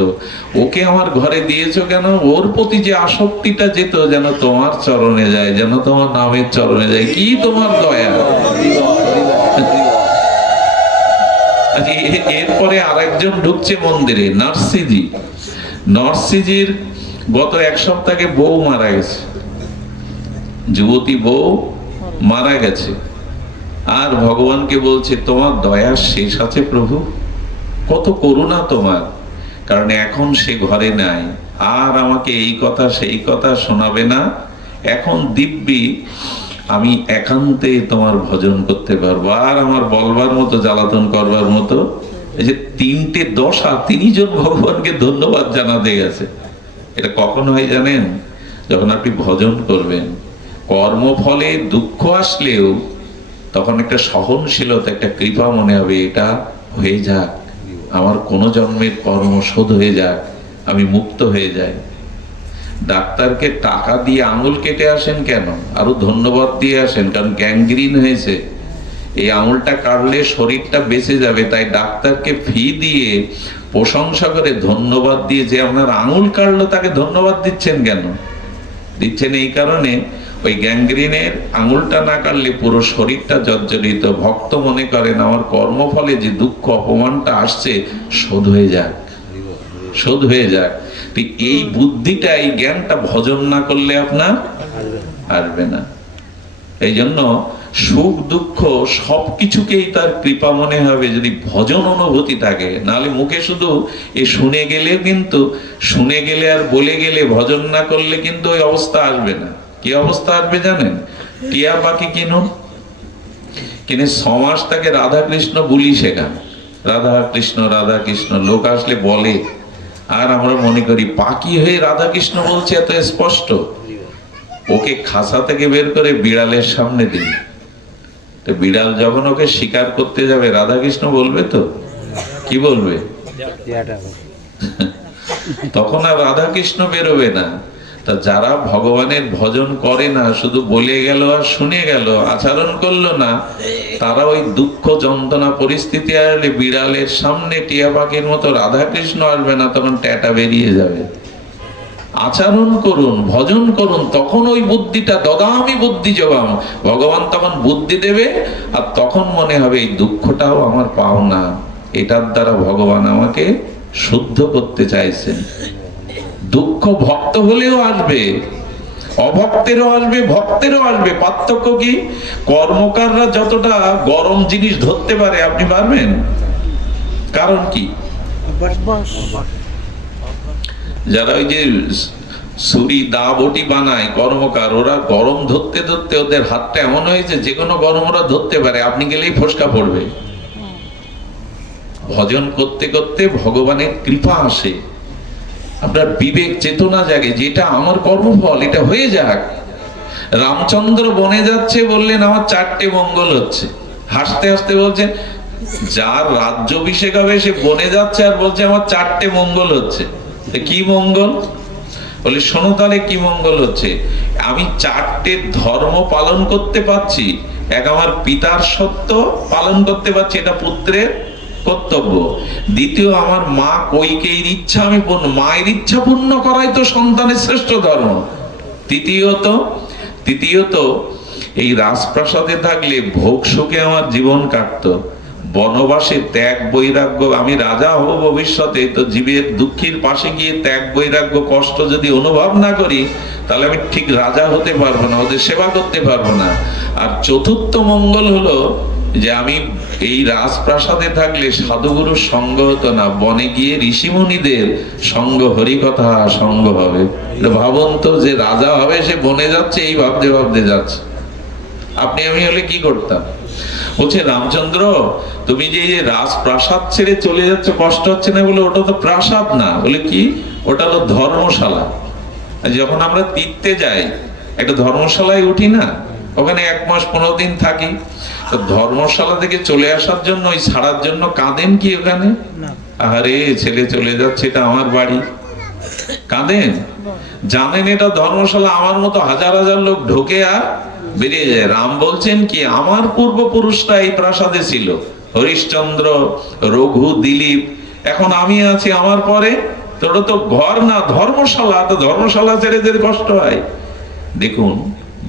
ওকে আমার ঘরে দিয়েছো কেন? ওর প্রতি যে আসক্তিটা যেত যেন তোমার চরণে যায়, যেন তোমার নামের চরণে যায়। কি তোমার দয়া! এরপরে আরেকজন ঢুকছে মন্দিরে, নার্সিজি। নার্সিজির গত এক সপ্তাহে বউ মারা গেছে, যুবতী বউ মারা গেছে। আর ভগবানকে বলছে তোমার দয়ার শেষ আছে প্রভু, কত করুণা তোমার। কারণ এখন সে ঘরে নাই, আর আমাকে এই কথা সেই কথা শোনাবে না। এখন দিব্যি আমি একান্তে তোমার ভজন করতে পারবো, আর আমার বলবার মতো, জ্বালাতন করবার মতো। এই যে তিনটে দশা, তিনজন ভগবানকে ধন্যবাদ জানাতে গেছে। এটা কখন হয় জানেন? যখন আপনি ভজন করবেন, কর্মফলে দুঃখ আসলেও তখন একটা সহনশীলতা, একটা কৃপা মনে হবে, এটা হয়ে যাক, আমার কোন জন্মের কর্ম শোধ হয়ে যাক, আমি মুক্ত হয়ে যাই। ডাক্তারকে টাকা দিয়ে আঙুল কেটে আসেন কেন? আরো ধন্যবাদ দিয়ে আসেন, কারণ গ্যাংগ্রিন হয়েছে, এই আঙুলটা কাটলে শরীরটা বেঁচে যাবে। তাই ডাক্তারকে ফি দিয়ে, প্রশংসা করে, ধন্যবাদ দিয়ে, যে আপনার আঙুল কাটলো তাকে ধন্যবাদ দিচ্ছেন কেন? দিচ্ছেন এই কারণে, ওই গ্যাংগ্রিনের আঙুলটা না কাটলে পুরো শরীরটা জর্জরিত। ভক্ত মনে করেন আমার কর্মফলে যে দুঃখ অপমানটা আসছে শোধ হয়ে যাক, শোধ হয়ে যাক। ঠিক এই বুদ্ধিটা, এই জ্ঞানটা ভজন না করলে আপনার আসবে না। এই জন্য সুখ দুঃখ সবকিছুকেই তার কৃপা মনে হবে যদি ভজন অনুভূতি থাকে। নাহলে মুখে শুধু এ শুনে গেলে, কিন্তু শুনে গেলে আর বলে গেলে, ভজন না করলে কিন্তু ওই অবস্থা আসবে না। কি অবস্থা আসবে জানেন? টিয়া পাখি কিনুন, কিনে সমাজ তাকে রাধা কৃষ্ণ বুলি শেখান, রাধা কৃষ্ণ রাধা কৃষ্ণ। লোক আসলে বলে, আর আমরা মনে করি পাখি হয়ে রাধা কৃষ্ণ বলছে, এত স্পষ্ট। ওকে খাসা থেকে বের করে বিড়ালের সামনে দিন, তো বিড়াল যখন ওকে শিকার করতে যাবে, রাধা কৃষ্ণ বলবে তো? কি বলবে? তখন আর রাধা কৃষ্ণ বেরোবে না। তা যারা ভগবানের ভজন করে না, শুধু বলে গেল আর শুনে গেল, আচরণ করলো না, তারা ওই দুঃখ যন্ত্রণা পরিস্থিতি আসলে বিড়ালের সামনে টিয়া পাখির মতো রাধা কৃষ্ণ আসবে না, তখন ট্যাটা বেরিয়ে যাবে। আচরণ করুন, ভজন করুন, তখন ওই বুদ্ধিটা, দদামি বুদ্ধি যোগাম, ভগবান তখন বুদ্ধি দেবে। আর তখন মনে হবে এই দুঃখটাও আমার পাওনা, এটার দ্বারা ভগবান আমাকে শুদ্ধ করতে চাইছেন। দুঃখ ভক্ত হলেও আসবে, অভক্তেরও আসবে, ভক্তেরও আসবে। পার্থক্য কি? কর্মকাররা যতটা গরম জিনিস ধরতে পারে, আপনি পারবেন? কারণ কি? যারা ওই যে ছুরি দা বটি বানায় কর্মকার, ওরা গরম ধরতে ধরতে ওদের হাতটা এমন হয়েছে যে কোনো গরম ওরা ধরতে পারে, আপনি গেলেই ফসকা পড়বে। ভজন করতে করতে ভগবানের কৃপা আসে, আপনার বিবেক চেতনা জাগে, যেটা আমার কর্মফল, এটা হয়ে যাক। রামচন্দ্র বনে যাচ্ছে, বললেন আমার 4টে মঙ্গল হচ্ছে। হাসতে হাসতে বলছেন, যার রাজ্যাভিষেক হবে সে বনে যাচ্ছে আর বলছে আমার 4টে মঙ্গল হচ্ছে। কি মঙ্গল? বলে শোনো তাহলে কি মঙ্গল হচ্ছে। আমি 4টে ধর্ম পালন করতে পারছি, এক আমার পিতার সত্য পালন করতে পারছি, এটা পুত্রের কর্তব্য। দ্বিতীয়, আমার মা কৈকেয়ীর ইচ্ছা আমি মায়ের ইচ্ছা পূর্ণ করাই তো সন্তানের শ্রেষ্ঠ ধর্ম। তৃতীয়ত এই রাজপ্রাসাদে থাকলে ভোগ সুখে আমার জীবন কাটতো, বনবাসে ত্যাগ বৈরাগ্য, আমি রাজা হব ভবিষ্যতে, তো জীবের দুঃখীর পাশে গিয়ে ত্যাগ বৈরাগ্য কষ্ট যদি অনুভব না করি, তাহলে আমি ঠিক রাজা হতে পারবো না, ওদের সেবা করতে পারবো না। আর চতুর্থ মঙ্গল হলো যে আমি এই রাজপ্রাসাদে থাকলে সাধুগুরুর সঙ্গ হতো না, বনে গিয়ে ঋষিমুনিদের সঙ্গ, হরিকথা সঙ্গ হবে। ভাবুন তো, যে রাজা হবে সে বনে যাচ্ছে, এই ভাবতে ভাবতে যাচ্ছে। আপনি আমি হলে কি করতাম? বলছে রামচন্দ্র, তুমি যে রাজপ্রাসাদ ছেড়ে চলে যাচ্ছ, কষ্ট হচ্ছে না? বলে ওটা তো প্রাসাদ না। বলে কি? ওটা হলো ধর্মশালা। যখন আমরা তীর্থে যাই, একটা ধর্মশালায় উঠি না, ওখানে 1 মাস 15 দিন থাকি। তো ধর্মশালা থেকে চলে আসার জন্য, ওই ছাড়ার জন্য কাঁদেন কি ওখানে? না। আরে ছেলে চলে যাচ্ছে, এটা আমার বাড়ি, কাঁদেন? জানেন এটা ধর্মশালা, আমার মতো হাজার হাজার লোক ঢোকে আর বেরিয়ে যায়। রাম বলছেন কি, আমার পূর্বপুরুষরা এই প্রাসাদে ছিল, হরিশ্চন্দ্র, রঘু, দিলীপ, এখন আমি আছি, আমার পরে তোরা তো ঘর না ধর্মশালা, তো ধর্মশালা ছেড়ে যেতে কষ্ট হয়। দেখুন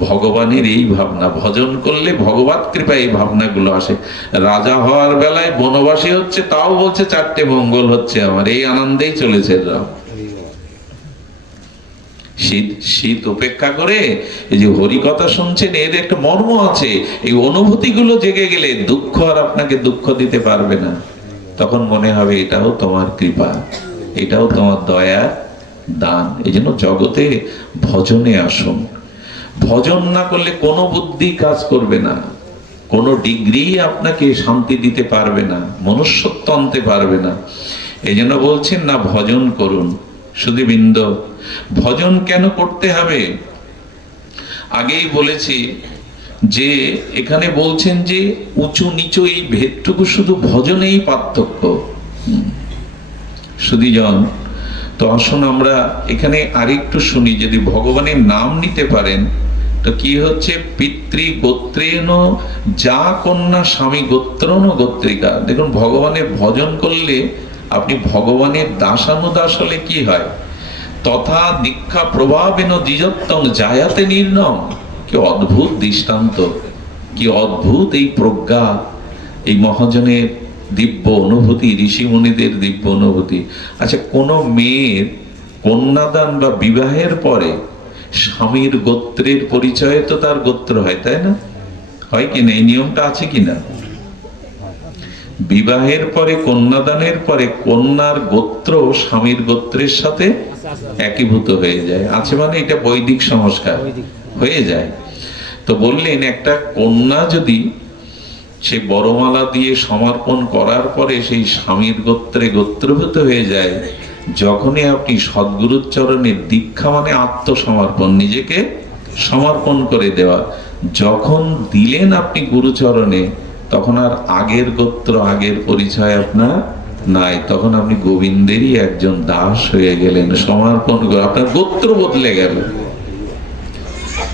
ভগবানের এই ভাবনা, ভজন করলে ভগবত কৃপায় এই ভাবনাগুলো আসে। রাজা হওয়ার বেলায় বনবাসী হচ্ছে, তাও বলছে চারটে মঙ্গল হচ্ছে আমার, এই আনন্দেই চলেছে রাম। শীত শীত উপেক্ষা করে এই যে হরি কথা শুনছেন, এর একটা মর্ম আছে। এই অনুভূতিগুলো জেগে গেলে দুঃখ আর আপনাকে দুঃখ দিতে পারবে না। তখন মনে হবে এটাও তোমার কৃপা, এটাও তোমার দয়া দান। এই জন্য জগতে ভজনে আসুন। ভজন না করলে কোনো বুদ্ধি কাজ করবে না, কোনো ডিগ্রি আপনাকে শান্তি দিতে পারবে না, মনুষ্যত্ব আনতে পারবে না। এই জন্য বলছেন না, ভজন করুন। সুধীবৃন্দ, ভজন কেন করতে হবে? আগেই বলেছি যে এখানে বলছেন যে উঁচু নিচু এই ভেদটুকু শুধু ভজনেই পার্থক্য। সুধীজন, তো আসুন আমরা এখানে আরেকটু শুনি। যদি ভগবানের নাম নিতে পারেন তো কি হচ্ছে, পিতৃ গোত্রেণ যা কন্যা স্বামী গোত্রণ গোত্রিকা। দেখুন ভগবানের ভজন করলে আপনি ভগবানের দাসানুদাস হলে কি হয়, তথা দীক্ষা প্রভাবেন দ্বিজত্বং জায়াতে নির্ণম। কি অদ্ভুত দৃষ্টান্ত, কি অদ্ভুত এই প্রজ্ঞা, এই মহাজনের দিব্য অনুভূতি, ঋষি মুনিদের দিব্য অনুভূতি। আচ্ছা, কোন মেয়ের কন্যাদান বা বিবাহের পরে স্বামীর গোত্রের পরিচয়ে তো তার গোত্র হয়, তাই না? হয় কিনা? এই নিয়মটা আছে কিনা? বিবাহের পরে, কন্যাদানের পরে কন্যার গোত্র স্বামীর গোত্রের সাথে একীভূত হয়ে যায়। আছে মানে এটা বৈদিক সংস্কার হয়ে যায়। তো বললেন একটা কন্যা যদি সে বড়মালা দিয়ে সমর্পণ করার পরে সেই স্বামীর গোত্রে গোত্রভূত হয়ে যায়, যখনই আপনি সদ্গুরুর চরণে দীক্ষা মানে আত্মসমর্পণ, নিজেকে সমর্পণ করে দেওয়া, যখন দিলেন আপনি গুরুচরণে, তখন আর আগের গোত্র আগের পরিচয় আপনার নাই। তখন আপনি গোবিন্দেরই একজন দাস হয়ে গেলেন। সমর্পণ করে আপনার গোত্র বদলে গেল।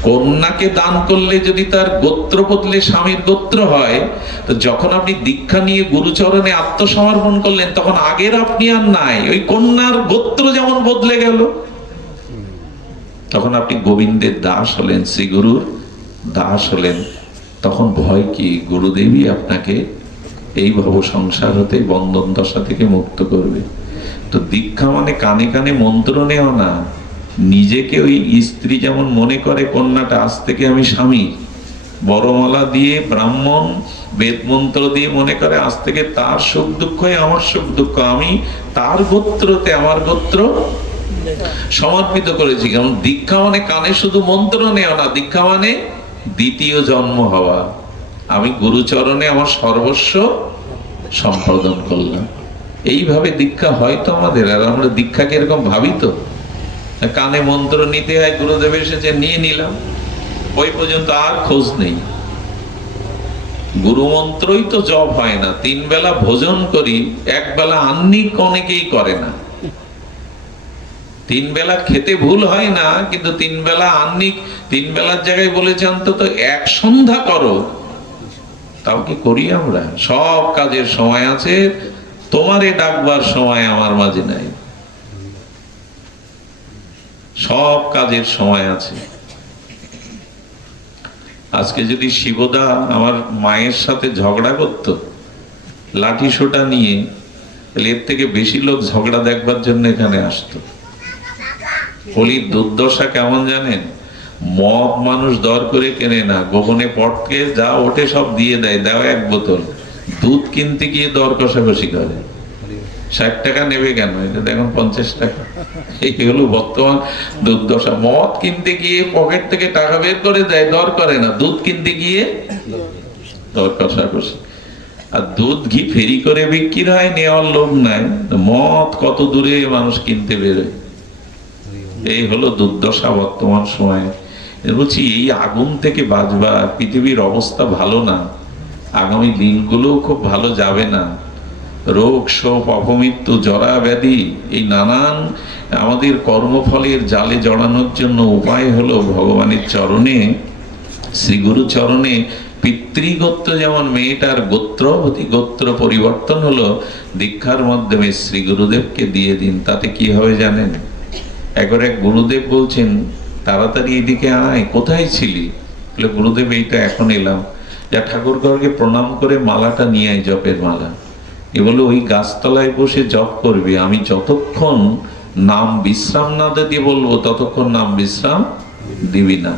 কন্যাকে দান করলে যদি তার গোত্র বদলে স্বামীর গোত্র হয়, তো যখন আপনি দীক্ষা নিয়ে গুরুচরণে আত্মসমর্পণ করলেন, তখন আগের আপনি আর নাই, ওই কন্যার গোত্র যেমন বদলে গেল। তখন আপনি গোবিন্দের দাস হলেন, শ্রী গুরুর দাস হলেন। তখন ভয় কি, গুরুদেবী আপনাকে এই ভব সংসার হতে, বন্ধন দশা থেকে মুক্ত করবে। তো দীক্ষা মানে কানে কানে মন্ত্র নেওয়া না, নিজেকে ওই স্ত্রী যেমন মনে করে কন্যাটা আজ থেকে আমি স্বামী, বড়মালা দিয়ে ব্রাহ্মণ বেদ মন্ত্র দিয়ে মনে করে আজ থেকে তার সুখ দুঃখই আমার সুখ দুঃখ, আমি তার গোত্রতে আমার গোত্র সমর্পিত করেছি। কারণ দীক্ষা মানে কানে শুধু মন্ত্র নেওয়া না, দীক্ষা মানে দ্বিতীয় জন্ম হওয়া। আমি গুরুচরণে আমার সর্বস্ব সম্পাদন করলাম। এইভাবে দীক্ষা হয়তো আমাদের, আর আমরা দীক্ষাকে এরকম ভাবি তো, কানে মন্ত্র নিতে হয়, গুরুদেব এসেছে নিয়ে নিলাম, ওই পর্যন্ত আর খোঁজ নেই। গুরু মন্ত্রই তো জপ হয় না। 3 বেলা ভোজন করি, 1 বেলা আহ্নিক অনেকেই করে না। 3 বেলা খেতে ভুল হয় না, কিন্তু 3 বেলা আহ্নিক, 3 বেলার জায়গায় বলেছে অন্তত 1 সন্ধ্যা করো, তাও কি করি আমরা? সব কাজের সময় আছে, তোমারে ডাকবার সময় আমার মাঝে নাই। সব কাজের সময় আছে। আজকে যদি শিবদা আমার মায়ের সাথে ঝগড়া করতো লাঠি সোটা নিয়ে, তাহলে এর থেকে বেশি লোক ঝগড়া দেখবার জন্য এখানে আসতো। হোলির দুর্দশা কেমন জানেন? মদ মানুষ দর করে কেনে না, গোপনে পটকে যা ওঠে সব দিয়ে দেয়, দাও 1 বোতল। দুধ কিনতে গিয়ে দর কষাকষি করে, 60 টাকা নেবে কেন, এটা দেখুন 50 টাকা। এই হলো বর্তমান দুর্দশা। মদ কিনতে গিয়ে পকেট থেকে টাকা বের করে দেয়, দর করে না। দুধ কিনতে গিয়ে দর কষাকষি। আর দুধ ঘি ফেরি করে বিক্রি হয়, নেওয়ার লোভ নাই। মদ কত দূরে মানুষ কিনতে বেরোয়। এই হলো দুর্দশা বর্তমান সময়ে। বলছি এই আগুন থেকে বাঁচবা, পৃথিবীর অবস্থা ভালো না। আগামী দিনগুলো খুব ভালো যাবে না। রোগ শোক অপমৃত্যু জরা ব্যাধি এই নানান আমাদের কর্মফলের জালে জড়ানোর জন্য উপায় হলো ভগবানের চরণে, শ্রী গুরু চরণে পিতৃগোত্র, যেমন মেয়েটার গোত্রবতী গোত্র পরিবর্তন হলো দীক্ষার মাধ্যমে, শ্রী গুরুদেবকে দিয়ে দিন। তাতে কি হবে জানেন? একবার এক গুরুদেব বলছেন, তাড়াতাড়ি এদিকে আয়, কোথায় ছিলি? বলে, গুরুদেব এইটা এখন এলাম। যা ঠাকুরঘরকে প্রণাম করে মালাটা নিয়ে আয়, জপের মালা। এ বলে, ওই গাছতলায় বসে জপ করবি, আমি যতক্ষণ নাম বিশ্রাম না দিয়ে বলবো ততক্ষণ নাম বিশ্রাম দিবি না।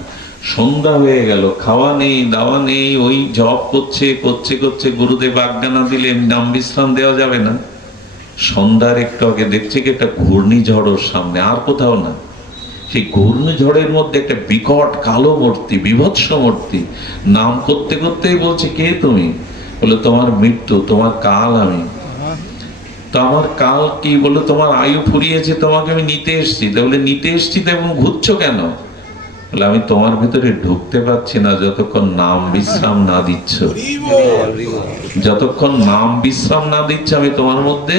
সন্ধ্যা হয়ে গেল, খাওয়া নেই দাওয়া নেই, ওই জপ করছে করছে করছে, গুরুদেব আজ্ঞা না দিলে নাম বিশ্রাম দেওয়া যাবে না। সন্ধ্যার একটু আগে দেখছে কি একটা ঘূর্ণিঝড়ের সামনে, আর কোথাও না, সেই ঘূর্ণিঝড়ের মধ্যে একটা বিকট কালো মূর্তি, বিভৎস মূর্তি, নাম করতে করতেই বলছে, কে তুমি? বলে, তোমার মৃত্যু, তোমার কাল আমি। তো আমার কাল কি? বলে, তোমার আয়ু ফুরিয়েছে, তোমাকে আমি নিতে এসছি। বলে, নিতে এসছি তো, এবং ঘুরছো কেন? বলে, আমি তোমার ভিতরে ঢুকতে পারছি না যতক্ষণ নাম বিশ্রাম না দিচ্ছ। যতক্ষণ নাম বিশ্রাম না দিচ্ছে আমি তোমার মধ্যে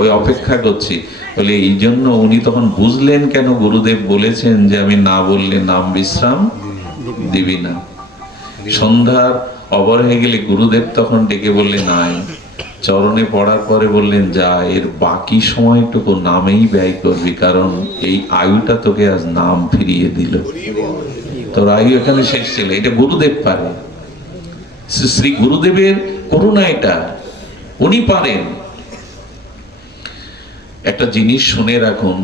ওই অপেক্ষা করছি। বলে, এই জন্য উনি তখন বুঝলেন কেন গুরুদেব বলেছেন যে আমি না বললে নাম বিশ্রাম দিবি না। সন্ধ্যার অবর হয়ে গেলে গুরুদেব তখন ডেকে বললেন, নাই। চরণে পড়ার পরে বললেন, যা, এর বাকি সময়টুকু নামেই ব্যয় করবি, কারণ এই আয়ুটা তোকে আজ নাম ফিরিয়ে দিল। তোর আয়ু এখানে শেষ ছিল। এটা গুরুদেব পারে, শ্রী গুরুদেবের করুণা এটা, উনি পারেন। একটা জিনিস শুনে রাখুন,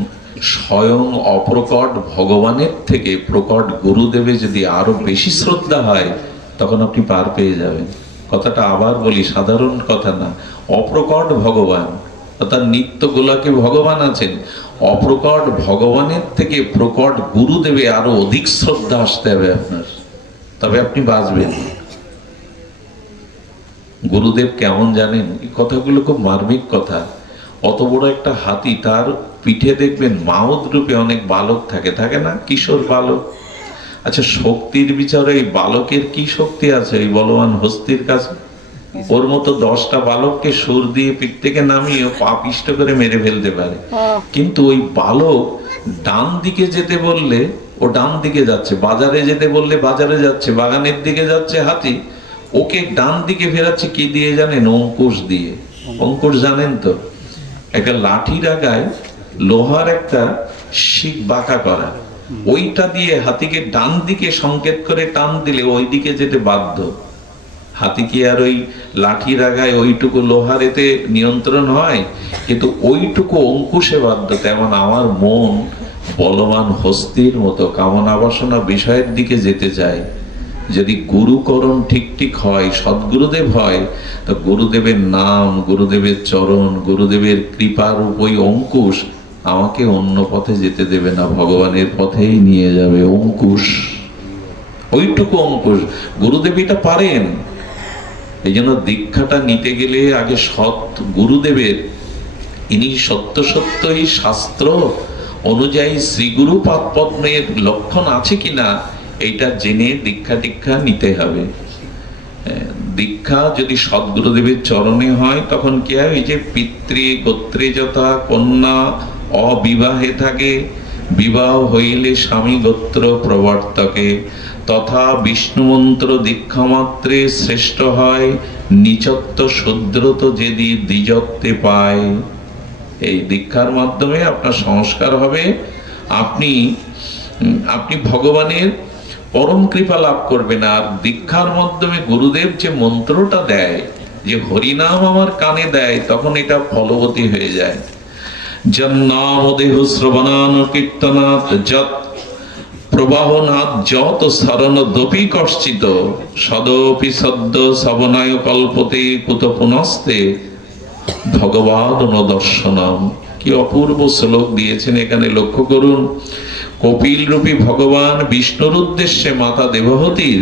স্বয়ং অপ্রকট ভগবানের থেকে প্রকট গুরুদেবে যদি আরো বেশি শ্রদ্ধা হয়, তখন আপনি পার পেয়ে যাবেন। কথাটা আবার বলি, সাধারণ কথা না। অপ্রকট ভগবান, অর্থাৎ নিত্য গোলাকে ভগবান আছেন, অপ্রকট ভগবানের থেকে প্রকট গুরুদেবে আরো অধিক শ্রদ্ধা আসতে হবে আপনার, তবে আপনি বাঁচবেন। গুরুদেব কেমন জানেন? এই কথাগুলো খুব মার্মিক কথা। অত বড় একটা হাতি, তার পিঠে দেখবেন মাউদ রূপে অনেক বালক থাকে, থাকে না? কিশোর বালক। আচ্ছা, শক্তির বিচারে এই বালকের কি শক্তি আছে এই বলবান হস্তির কাছে? ওর মতো 10টা বালককে সুর দিয়ে পিঠ থেকে নামিয়ে পা পিষ্ট করে মেরে ফেলতে পারে। কিন্তু ওই বালক ডান দিকে যেতে বললে ও ডান দিকে যাচ্ছে, বাজারে যেতে বললে বাজারে যাচ্ছে, বাগানের দিকে যাচ্ছে হাতি, ওকে ডান দিকে ফেরাচ্ছে কি দিয়ে জানেন? অঙ্কুশ দিয়ে। অঙ্কুশ জানেন তো? একটা লাঠির আগায় লোহার একটা শিক বাঁকা করা, ওইটা দিয়ে হাতিকে ডান দিকে সংকেত করে টান দিলে ওই দিকে যেতে বাধ্য। হাতি কি আর ওই লাঠির আগায় ওইটুকু লোহার এতে নিয়ন্ত্রণ হয়? কিন্তু ওইটুকু অঙ্কুশে বাধ্য। তেমন আমার মন বলবান হস্তির মতো কামনা বাসনা বিষয়ের দিকে যেতে চায়। যদি গুরুকরণ ঠিক ঠিক হয়, সদ্গুরুদেব হয়, তো গুরুদেবের নাম, গুরুদেবের চরণ, গুরুদেবের কৃপার ওই অঙ্কুশ আমাকে অন্য পথে যেতে দেবে না, ভগবানের পথেই নিয়ে যাবে। অঙ্কুশ, ওইটুকু অঙ্কুশ গুরুদেব এটা পারেন। এই জন্য দীক্ষাটা নিতে গেলে আগে সৎ গুরুদেবের, ইনি সত্য সত্যই শাস্ত্র অনুযায়ী শ্রীগুরু পাদপদ্মের লক্ষণ আছে কিনা এইটা জেনে দীক্ষা টিক্ষা নিতে হবে। দীক্ষা যদি সদ্গুরুদেবের চরণে হয় তখন কি হয়? এই যে পিতৃ গোত্রে যথা কন্যা অবিবাহে থাকে, বিবাহ হইলে স্বামী গোত্র প্রবর্তকে, তথা বিষ্ণু মন্ত্র দীক্ষা মাত্রে শ্রেষ্ঠ হয়, নিচত্ব শূদ্রত যেদি দ্বিজত্বে পায়। এই দীক্ষার মাধ্যমে আপনার সংস্কার হবে, আপনি ভগবানের পরম কৃপা লাভ করবেন। আর দীক্ষার মাধ্যমে গুরুদেব যে মন্ত্রটা দেয়, যে হরিনাম আমার কানে দেয়, তখন এটা ফলবতী হয়ে যায়। জন্নাম দেহ শ্রবণান কীর্তনাৎ যত প্রবাহনাথ যত শরণ দপি কশ্চিত সদপি সদ্য শ্রবণায় কল্পতে কুত পুনস্তে ভগবান দর্শনম। কি অপূর্ব শ্লোক দিয়েছেন এখানে, লক্ষ্য করুন। কপিল রূপী ভগবান বিষ্ণুর উদ্দেশ্যে মাতা দেবহতীর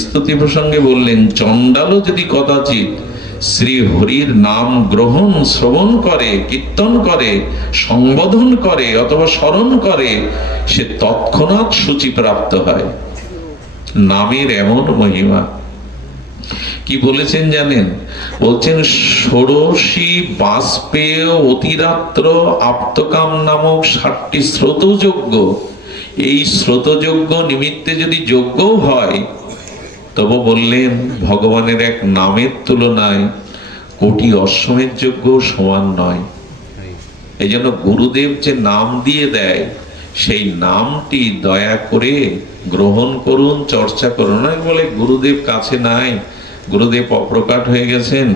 স্তুতি প্রসঙ্গে বললেন, চণ্ডালও যদি কদাচিৎ শ্রী হরির নাম গ্রহণ শ্রবণ করে, কীর্তন করে, সম্বোধন করে অথবা স্মরণ করে, সে তৎক্ষণাৎ সূচি প্রাপ্ত হয়। নামের এমন মহিমা। কি বলেছেন জানেন? বলছেন ষোড়শী বাষ্পেয় অতিরাত্র আপ্তকাম নামক 60টি স্রোতযজ্ঞ, এই স্রোতযজ্ঞ নিমিত্তে যদি যজ্ঞ হয়, তবে বললেন ভগবানের এক নামের তুলনায় কোটি অশ্বমেধ যজ্ঞ সমান নয়। এই জন্য গুরুদেব যে নাম দিয়ে দেয়, সেই নামটি দয়া করে গ্রহণ করুন, চর্চা করুন। না বলে গুরুদেব কাছে নাই, গুরুদেব অপ্রকাট হয়ে গেছেন,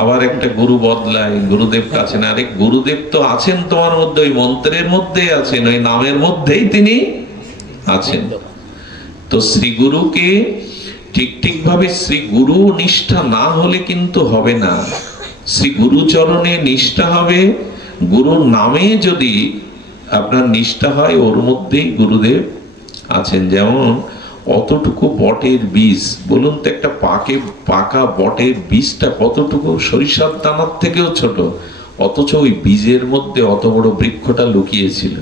আবার একটা গুরু বদলায়, গুরুদেব কাছে না। আরে গুরুদেব তো আছেন তোমার মধ্যে, ওই মন্ত্রের মধ্যেই আছেন, ওই নামের মধ্যেই তিনি আছেন। তো শ্রী গুরুকে ঠিক ভাবে শ্রী গুরু নিষ্ঠা না হলে কিন্তু হবে না। শ্রী গুরু চরণে নিষ্ঠা হবে, গুরুর নামে যদি আপনার নিষ্ঠা হয়, ওর মধ্যেই গুরুদেব আছেন। যেমন অতটুকু বটের বীজ, বলুন তো একটা পাকা বটের বীজটা কতটুকু, সরিষার দানার থেকেও ছোট, অথচ ওই বীজের মধ্যে অত বড় বৃক্ষটা লুকিয়েছিল।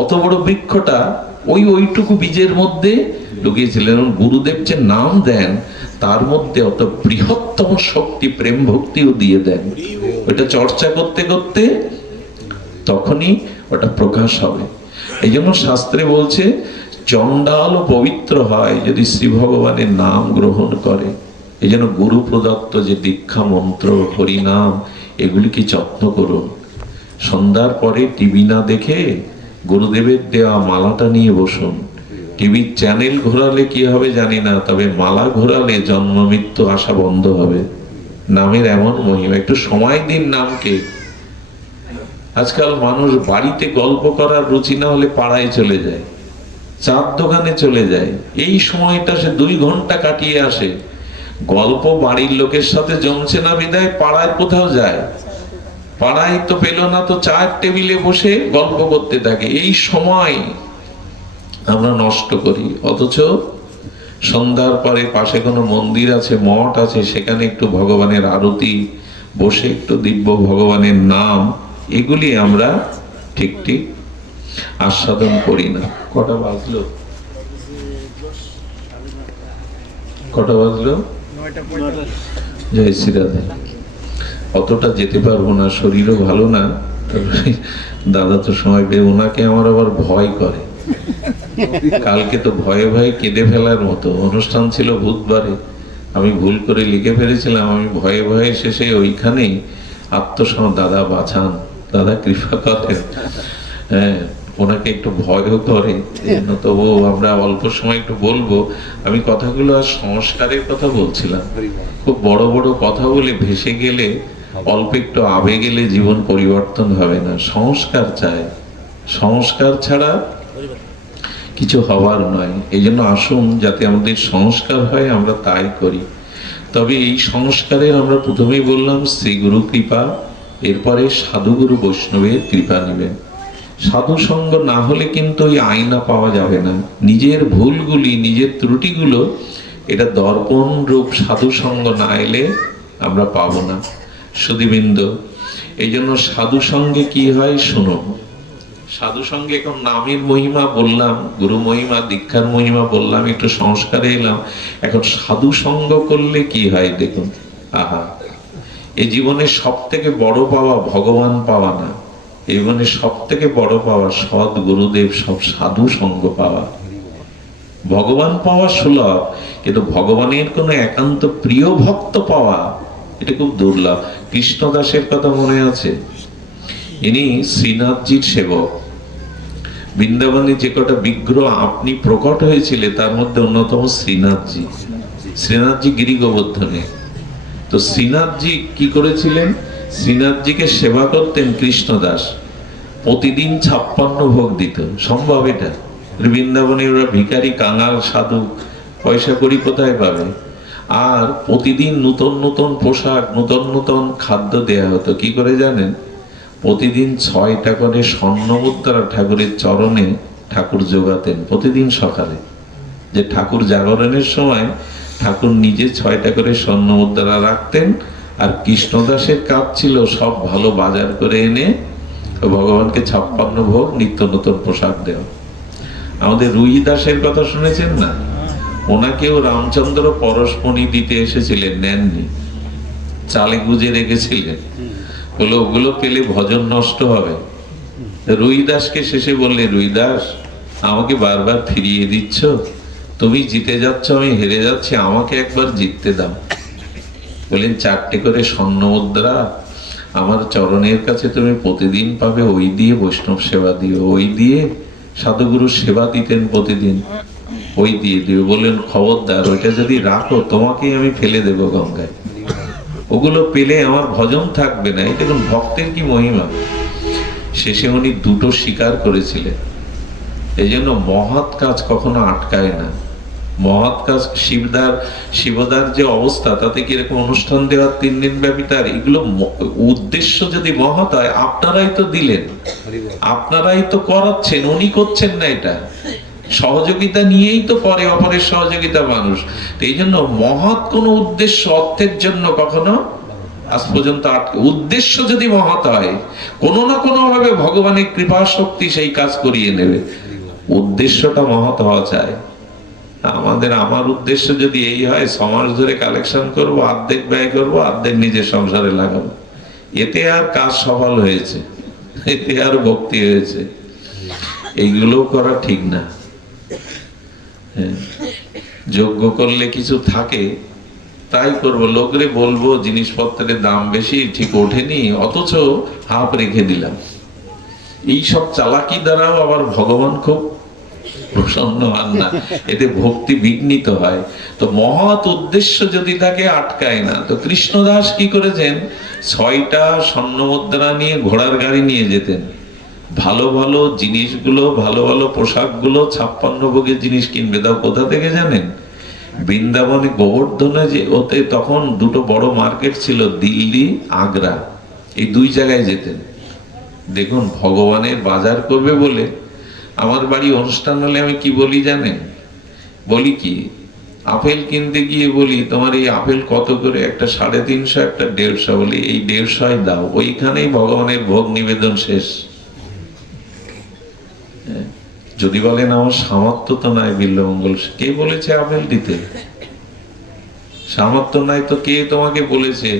অত বড় বৃক্ষটা ওইটুকু বীজের মধ্যে লুকিয়েছিলেন। গুরুদেব যে নাম দেন, তার মধ্যে অত বৃহত্তম শক্তি, প্রেম ভক্তিও দিয়ে দেন। ওইটা চর্চা করতে করতে তখনই ওটা প্রকাশ হবে। এই জন্য শাস্ত্রে বলছে চণ্ডাল পবিত্র হয় যদি শ্রী ভগবানের নাম গ্রহণ করে। এই জন্য গুরু প্রদত্ত যে দীক্ষা মন্ত্র, হরিনাম, এগুলিকে যত্ন করুন। সন্ধ্যার পরে টিভি না দেখে গুরুদেবের দেওয়া মালাটা নিয়ে বসুন। টিভির চ্যানেল ঘোরালে কি হবে জানি না, তবে মালা ঘোরালে জন্ম মৃত্যু আসা বন্ধ হবে। নামের এমন মহিমা, একটু সময় দিন নামকে। আজকাল মানুষ বাড়িতে গল্প করার রুচি না হলে পাড়ায় চলে যায়, চার দোকানে চলে যায়, এই সময়টা সে 2 ঘন্টা কাটিয়ে আসে। গল্প বাড়ির লোকের সাথে জমছে না বিদায় পাড়ায় কোথাও যায়, পাড়ায় তো পেল না তো চায়ের টেবিলে বসে গল্প করতে থাকে। এই সময় আমরা নষ্ট করি। অথচ সন্ধ্যার পরে পাশে কোনো মন্দির আছে, মঠ আছে, সেখানে একটু ভগবানের আরতি, বসে একটু দিব্য ভগবানের নাম, এগুলি আমরা ঠিক আস্বাদন করি না। কটা বাজলো? জয় শ্রী রাধে। অতটা যেতে পারবো না, শরীরও ভালো না। দাদা তো সময় পেয়ে, ওনাকে আমার আবার ভয় করে। কালকে তো ভয়ে ভয়ে কেঁদে ফেলার মতো অনুষ্ঠান ছিল বুধবারে, আমি ভুল করে লিখে ফেলেছিলাম, আমি ভয়ে ভয়ে শেষে ওইখানেই দাদা বাঁচান, দাদা কৃপা করেন। হ্যাঁ, ওনাকে একটু ভয়ও করে। তবু আমরা অল্প সময় একটু বলবো। আমি কথাগুলো আর সংস্কারের কথা বলছিলাম। খুব বড় বড় কথা বলে ভেসে গেলে, অল্প একটু আবেগে গেলে জীবন পরিবর্তন হবে না। সংস্কার চাই, সংস্কার ছাড়া কিছু হওয়ার নয়। এই জন্য আসুন, যাতে আমাদের সংস্কার হয় আমরা তাই করি। তবে এই সংস্কারের আমরা প্রথমেই বললাম শ্রী গুরু কৃপা, এরপরে সাধুগুরু বৈষ্ণবের কৃপা নেবেন। সাধু সঙ্গ না হলে কিন্তু ওই আয়না পাওয়া যাবে না। নিজের ভুলগুলি, নিজের ত্রুটিগুলো, এটা দর্পণ রূপ সাধু সঙ্গ না এলে আমরা পাবো না। সুধীবৃন্দ, এই জন্য সাধু সঙ্গে কি হয় শুনো। সাধু সঙ্গে এখন নামের মহিমা বললাম, গুরু মহিমা, দীক্ষার মহিমা বললাম, একটু সংস্কারে এলাম। এখন সাধু সঙ্গ করলে কি হয় দেখুন। আহা, এই জীবনের সব থেকে বড় পাওয়া ভগবান পাওয়া না, এই জীবনের সব থেকে বড় পাওয়া সৎ গুরুদেব, সব সাধু সঙ্গ পাওয়া। ভগবান পাওয়া সুলভ, কিন্তু ভগবানের কোনো একান্ত প্রিয় ভক্ত পাওয়া এটা খুব দুর্লভ। কৃষ্ণদাসের কথা মনে আছে? ইনি শ্রীনাথজির সেবক। বৃন্দাবনে যে কটা বিগ্রহ আপনি প্রকট হয়েছিলেন, তার মধ্যে অন্যতম শ্রীনাথজি। শ্রীনাথজি গিরি গোবর্ধনে। তো শ্রীনাথজি কি করেছিলেন? শ্রীনাথজিকে সেবা করতেন কৃষ্ণদাস। প্রতিদিন 56 ভোগ দিত। সম্ভব এটা? বৃন্দাবনে ওরা ভিখারি, কাঙাল, সাধু, পয়সা করি কোথায় পাবে? আর প্রতিদিন নতুন নতুন পোশাক, নতুন নতুন খাদ্য দেয়া হতো। কি করে জানেন? প্রতিদিন 6টা করে স্বর্ণ মুদ্রা ঠাকুরের চরণে ঠাকুর জোগাতেন প্রতিদিন সকালে। যে ঠাকুর জাগরণের সময় ঠাকুর নিজে 6টা করে স্বর্ণ মুদ্রা রাখতেন। আর কৃষ্ণদাসের কাজ ছিল সব ভালো বাজার করে এনে ভগবানকে 56 ভোগ, নিত্য নতুন পোশাক দেওয়া। আমাদের রুই দাসের কথা শুনেছেন না? ওনাকেও রামচন্দ্র পরশমণি দিতে এসেছিলেন, নেননি, চালে গুজে রেখেছিলেন, বলে ওগুলো পেলে ভজন নষ্ট হবে। রুইদাসকে শেষে বললে, রুইদাস আমাকে বারবার ফিরিয়ে দিচ্ছ, তুমি জিতে যাচ্ছ, আমি হেরে যাচ্ছি, আমাকে একবার জিততে দাও। বললেন, 4টে করে স্বর্ণ মুদ্রা আমার চরণের কাছে তুমি প্রতিদিন পাবে, ওই দিয়ে বৈষ্ণব সেবা দিও, ওই দিয়ে সাধুগুরু সেবা দিতেন প্রতিদিন, ওই দিয়ে দিও। বললেন, খবরদার, ওইটা যদি রাখো তোমাকেই আমি ফেলে দেবো গঙ্গায়, ওগুলো পেলে আমার ভজন থাকবে না। এই দেখুন ভক্তের কি মহিমা। শেষে উনি দুটো স্বীকার করেছিলেন। এই জন্য মহৎ কাজ কখনো আটকায় না। মহৎ কাজ, শিবদার যে অবস্থা, তাতে কিরকম অনুষ্ঠান দেওয়ার 3 দিন ব্যাপী, তার এগুলো উদ্দেশ্য যদি মহৎ হয়, আপনারাই তো দিলেন, আপনারাই তো করাচ্ছেন, উনি করছেন না। এটা সহযোগিতা নিয়েই তো করে, অপরের সহযোগিতা মানুষ। এই জন্য মহৎ কোনো উদ্দেশ্য অর্থের জন্য কখনো আজ পর্যন্ত উদ্দেশ্য যদি মহৎ হয়, কোনো না কোনো ভাবে ভগবানের কৃপা শক্তি সেই কাজ করিয়ে নেবে। উদ্দেশ্যটা মহৎ হওয়া চাই। আমার উদ্দেশ্য যদি এই হয়, সমাজ ধরে কালেকশন করব, অর্ধেক ব্যয় করব, অর্ধেক নিজের সংসারে লাগাবো, এতে আর কাজ সফল হয়েছে, এতে আর ভক্তি হয়েছে, এইগুলো করা ঠিক না। যজ্ঞ করলে কিছু থাকে তাই করব, লোকরে বলবো জিনিসপত্রের দাম বেশি, ঠিক ওঠেনি, অথচ হাফ রেখে দিলাম। এই সব চালাকি দ্বারাও আবার ভগবান খুব প্রসন্ন হন না, এতে ভক্তি বিঘ্নিত হয়। তো মহৎ উদ্দেশ্য যদি থাকে, আটকায় না। তো কৃষ্ণদাস কি করেছেন, 6টা স্বর্ণ মুদ্রা নিয়ে ঘোড়ার গাড়ি নিয়ে যেতেন। ভালো ভালো জিনিসগুলো, ভালো ভালো পোশাকগুলো, 56 ভোগের জিনিস কিনবে। তাও কোথা থেকে জানেন? বৃন্দাবনে গোবর্ধনে, যে ওতে তখন 2টো বড় মার্কেট ছিল, দিল্লি, আগ্রা, এই 2 জায়গায় যেতেন। দেখুন, ভগবানের বাজার করবে বলে, আমার বাড়ি অনুষ্ঠান হলে আমি কি বলি জানেন? বলি কি, আপেল কিনতে গিয়ে বলি, তোমার এই আপেল কত করে? একটা 350, একটা 150। বলি এই 150 দাও, ওইখানেই ভগবানের ভোগ নিবেদন শেষ। যদি বলেন আমার সামর্থ্য তো নাই বিল্লমঙ্গল, কে বলেছে আপেল দিতে? সামর্থ্য নাই তো কে তোমাকে বলেছে?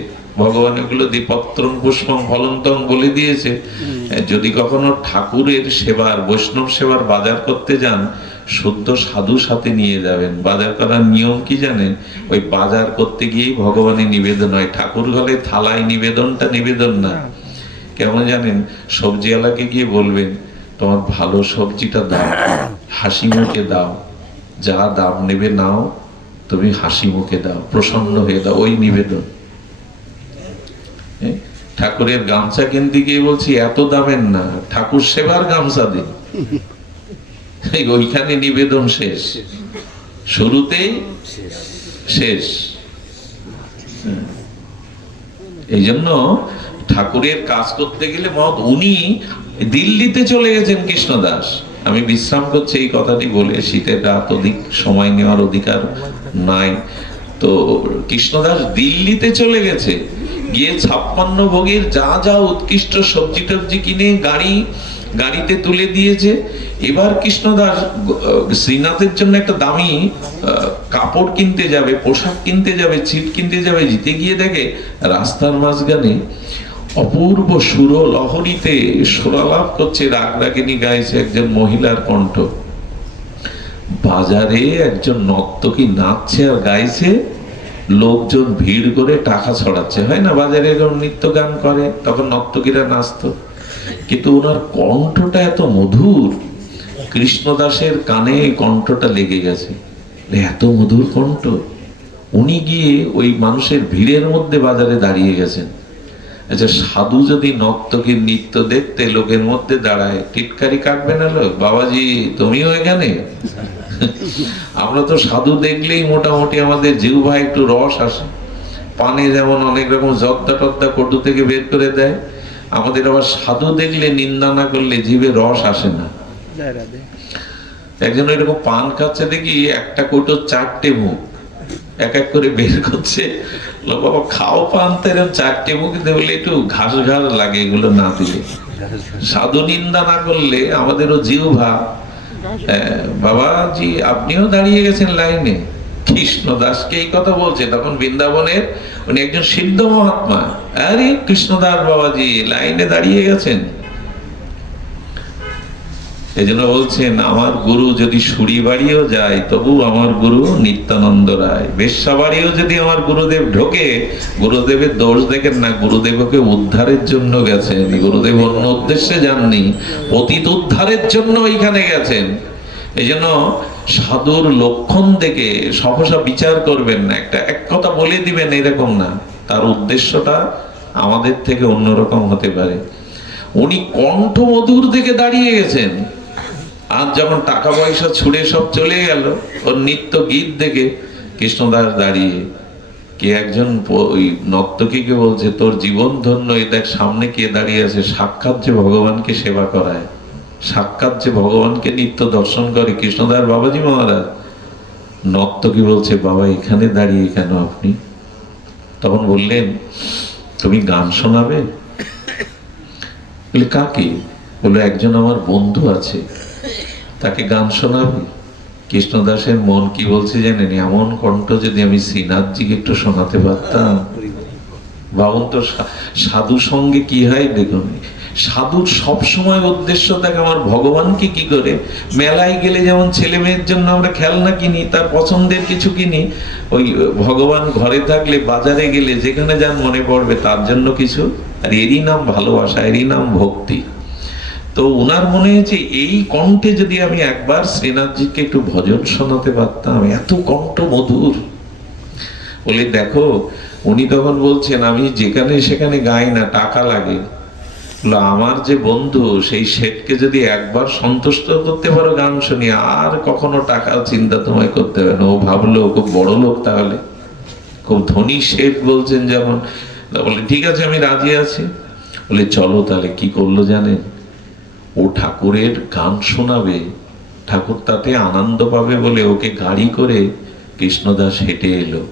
ভগবান এগুলো পত্রং পুষ্পং ফলন্তং বলে দিয়েছে। যদি কখনো ঠাকুরের সেবার, বৈষ্ণব সেবার বাজার করতে যান, শুদ্ধ সাধু সাথে নিয়ে যাবেন। বাজার করার নিয়ম কি জানেন? ওই বাজার করতে গিয়েই ভগবানের নিবেদন হয়। ঠাকুর ঘরে থালায় নিবেদনটা নিবেদন না। কেমন জানেন? সবজিওয়ালাকে গিয়ে বলবেন, তোমার ভালো সবজিটা দাও, হাসি মুখে দাও, যা দাম নেবে নাও, তুমি হাসি মুখে দাও, প্রসন্ন হয়ে দাও, ওই নিবেদন। ঠাকুরের গামছা কিনতে গিয়ে বলছি এত দামের না, ঠাকুর সেবার গামছা দিন, ওইখানে নিবেদন শেষ, শুরুতেই শেষ। এই জন্য ঠাকুরের কাজ করতে গেলে উনি দিল্লিতে চলে গেছেন কৃষ্ণদাস। আমি বিশ্রাম করছি এই কথাটি বলে, শীতের রাত, অধিক সময় নেওয়ার অধিকার নাই। তো কৃষ্ণদাস দিল্লিতে চলে গেছে, গিয়ে 56 ভোগের যা যা উৎকৃষ্ট সবজি টবজি কিনে গাড়িতে তুলে দিয়েছে। এবার কৃষ্ণদাস শ্রীনাথের জন্য একটা দামি কাপড় কিনতে যাবে, পোশাক কিনতে যাবে, ছিট কিনতে যাবে। জিতে গিয়ে দেখে রাস্তার মাঝখানে অপূর্ব সুর লহরীতে সুরালাপ করছে, রাগরাগিনী গাইছে একজন মহিলার কণ্ঠ। বাজারে একজন নর্তকী নাচছে আর গাইছে, লোকজন ভিড় করে টাকা ছড়াচ্ছে। হয় না, বাজারে এরকম নৃত্য গান করে, তখন নর্তকীরা নাচতো। কিন্তু ওনার কণ্ঠটা এত মধুর, কৃষ্ণদাসের কানে এই কণ্ঠটা লেগে গেছে। এত মধুর কণ্ঠ, উনি গিয়ে ওই মানুষের ভিড়ের মধ্যে বাজারে দাঁড়িয়ে গেছেন। আচ্ছা, সাধু যদি নর্তকীর নৃত্য দেখতে লোকের মধ্যে দাঁড়ায়, টিটকারি কাটবে না লোক? বাবাজি তুমিও এখানে? আমরা তো সাধু দেখলেই মোটামুটি আমাদের জিহ্বায় একটু রস আসে। পানে যেমন অনেক রকম জর্দা টর্দা কটু থেকে বের করে দেয়, আমাদের আবার সাধু দেখলে নিন্দা না করলে জিভে রস আসে না। একজন এরকম পান খাচ্ছে, দেখি একটা কৌটো 4টে মুখ, এক এক করে বের করছে। বাবা খাও পান, তো এরকম 4টে মুখ দেবলে একটু ঘাস ঘাস লাগে, এগুলো না দিলে। সাধু নিন্দা না করলে আমাদেরও জিহ্বা, বাবাজি আপনিও দাঁড়িয়ে গেছেন লাইনে, কৃষ্ণদাসকে এই কথা বলছে। তখন বৃন্দাবনের উনি একজন সিদ্ধ মহাত্মা, আরে কৃষ্ণদাস বাবাজি লাইনে দাঁড়িয়ে গেছেন। এই জন্য বলছেন, আমার গুরু যদি সুরি বাড়িও যায় তবু আমার গুরু নিত্যানন্দ রায়। বেশ্যা বাড়িও যদি আমার গুরুদেব ঢোকে, গুরুদেবের দোষ দেখেন না, গুরুদেব ওকে উদ্ধারের জন্য গেছেন। গুরুদেব অন্য উদ্দেশ্যে যাননি, পতিত উদ্ধারের জন্য ওইখানে গেছেন। এই জন্য সাধুর লক্ষণ দেখে সহসা বিচার করবেন না, এক কথা বলে দিবেন এরকম না, তার উদ্দেশ্যটা আমাদের থেকে অন্যরকম হতে পারে। উনি কণ্ঠ মধুর দেখে দাঁড়িয়ে গেছেন। আর যখন টাকা পয়সা ছুড়ে সব চলে গেল, ওর নিত্য গীত দেখে কৃষ্ণদাস দাঁড়িয়ে, কে একজন ওই নর্তকীকে বলছে, তোর জীবন ধন্য, এই দেখ সামনে কে দাঁড়িয়ে আছে, সাক্ষাৎ যে ভগবানকে সেবা করায়, সাক্ষাৎ যে ভগবানকে নিত্য দর্শন করে কৃষ্ণদাস বাবাজি মহারাজ। নর্তকী বলছে, বাবা এখানে দাঁড়িয়ে কেন আপনি? তখন বললেন, তুমি গান শোনাবে? বলে, কাকে? বলে, একজন আমার বন্ধু আছে, তাকে গান শোনাবে। কৃষ্ণদাসের মন কি বলছে জানেন? এমন কণ্ঠ যদি আমি শ্রীনাথজিকে একটু শোনাতে পারতাম। ভাবুন তো, সাধু সঙ্গে কি হয় দেখুন। সাধুর সবসময় উদ্দেশ্য থাকে আমার ভগবানকে কি করে। মেলায় গেলে যেমন ছেলে মেয়ের জন্য আমরা খেলনা কিনি, তার পছন্দের কিছু কিনি, ওই ভগবান ঘরে থাকলে, বাজারে গেলে, যেখানে যার মনে পড়বে তার জন্য কিছু। আর এরই নাম ভালোবাসা, এরই নাম ভক্তি। তো উনার মনে হয়েছে এই কণ্ঠে যদি আমি একবার শ্রীনাথজিকে একটু ভজন শোনাতে পারতাম, এত কণ্ঠ মধুর। বলে, দেখো, উনি তখন বলছেন, আমি যেখানে সেখানে গাই না, টাকা লাগে। আমার যে বন্ধু, সেই শেঠকে যদি একবার সন্তুষ্ট করতে পারো গান শুনি, আর কখনো টাকার চিন্তা তোমায় করতে হবে না। ও ভাবলো খুব বড় লোক, তাহলে খুব ধনী শেঠ বলছেন যেমন। বলে, ঠিক আছে, আমি রাজি আছি। বলে, চলো তাহলে। কি করলো জানেন? ও ঠাকুরের গান শোনাবে, ঠাকুর তাতে আনন্দ পাবে বলে ওকে গাড়ি করে কৃষ্ণদাস হেঁটে এলো,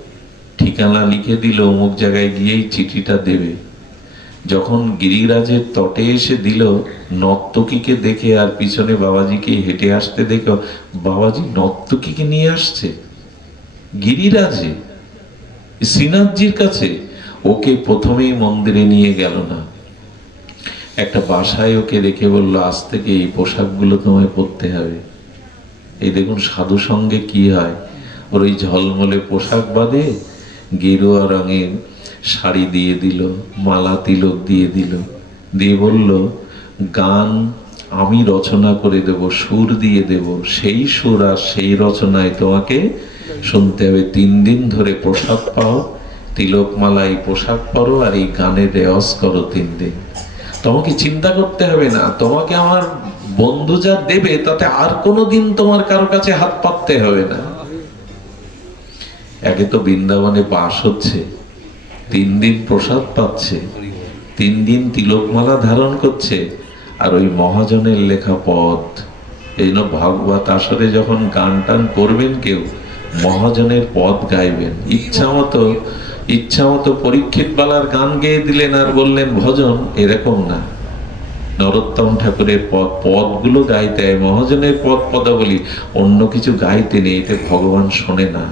ঠিকানা লিখে দিল, অমুক জায়গায় গিয়েই চিঠিটা দেবে। যখন গিরিরাজের তটে এসে দিল, নর্তকীকে দেখে আর পিছনে বাবাজিকে হেঁটে আসতে দেখো, বাবাজি নর্তকীকে নিয়ে আসছে গিরিরাজে, শ্রীনাথজির কাছে। ওকে প্রথমেই মন্দিরে নিয়ে গেল না, একটা বাসায় ওকে রেখে বললো, আজ থেকে এই পোশাকগুলো তোমায় পরতে হবে। এই দেখুন সাধু সঙ্গে কি হয়। ওর ওই ঝলমলে পোশাক বাদে গেরুয়া রঙের শাড়ি দিয়ে দিল, মালা তিলক দিয়ে দিল, দিয়ে বলল, গান আমি রচনা করে দেব, সুর দিয়ে দেব, সেই সুর আর সেই রচনায় তোমাকে শুনতে হবে। 3 দিন ধরে প্রসাদ পাও, তিলক মালাই পোশাক পরো, আর এই গানের রেওয়াজ করো 3 দিন। তোমাকে চিন্তা করতে হবে না, তোমাকে আমার বন্ধু যা দেবে তাতে আর কোনোদিন তোমার কারো কাছে হাত পাততে হবে না। একে তো বৃন্দাবনে বাস হচ্ছে, 3 দিন প্রসাদ পাচ্ছে, 3 দিন তিলকমালা ধারণ করছে, আর ওই মহাজনের লেখা পদ। এই জন্য ভাগবত আসরে যখন গান টান করবেন কেউ, মহাজনের পদ গাইবেন। ইচ্ছা মতো পরীক্ষিত বালার গান গেয়ে দিলেন আর বললেন ভজন, এরকম না। নরোত্তম ঠাকুরের পদগুলো গাইতে হয়, মহাজনের পদাবলী, অন্য কিছু গাইতে নেই, এটা ভগবান শোনে না।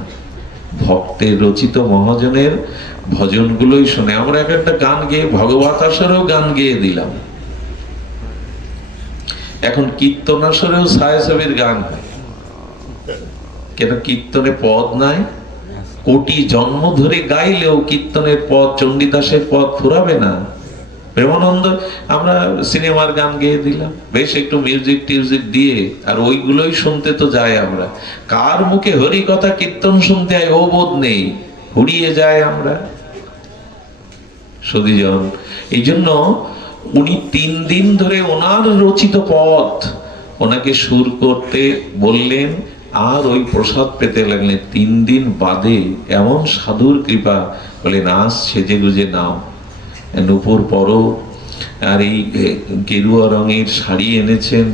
ভক্তের রচিত মহাজনের ভজনগুলোই শোনে। আমরা একটা গান গেয়ে ভগবত আসরেও গান গেয়ে দিলাম। এখন কীর্তন আসরেও ছায়াছবির গান হয়, কেন? কীর্তনে পদ নাই। কোটি জন্ম ধরে গাইলেও কীর্তনের পদ, চণ্ডীদাসের পদ ফুরাবে না। প্রেমানন্দ আমরা সিনেমার গান গেয়ে দিলাম, বেশ একটু মিউজিক টিউজিক দিয়ে, আর ওইগুলোই শুনতে তো যাই আমরা। কার মুখে হরি কথা কীর্তন শুনতে হয় ও বোধ নেই, হুড়িয়ে যায় আমরা সুধীজন। এই জন্য উনি 3 দিন ধরে ওনার রচিত পদ ওনাকে সুর করতে বললেন, আর ওই প্রসাদ পেতে লাগলেন। 3 দিন বাদে এমন সাধুর কৃপা, বলে নাচ সেজে গুজে নাও, নুপুর পরো, আর এই গেরুয়া রঙের শাড়ি এনেছেন,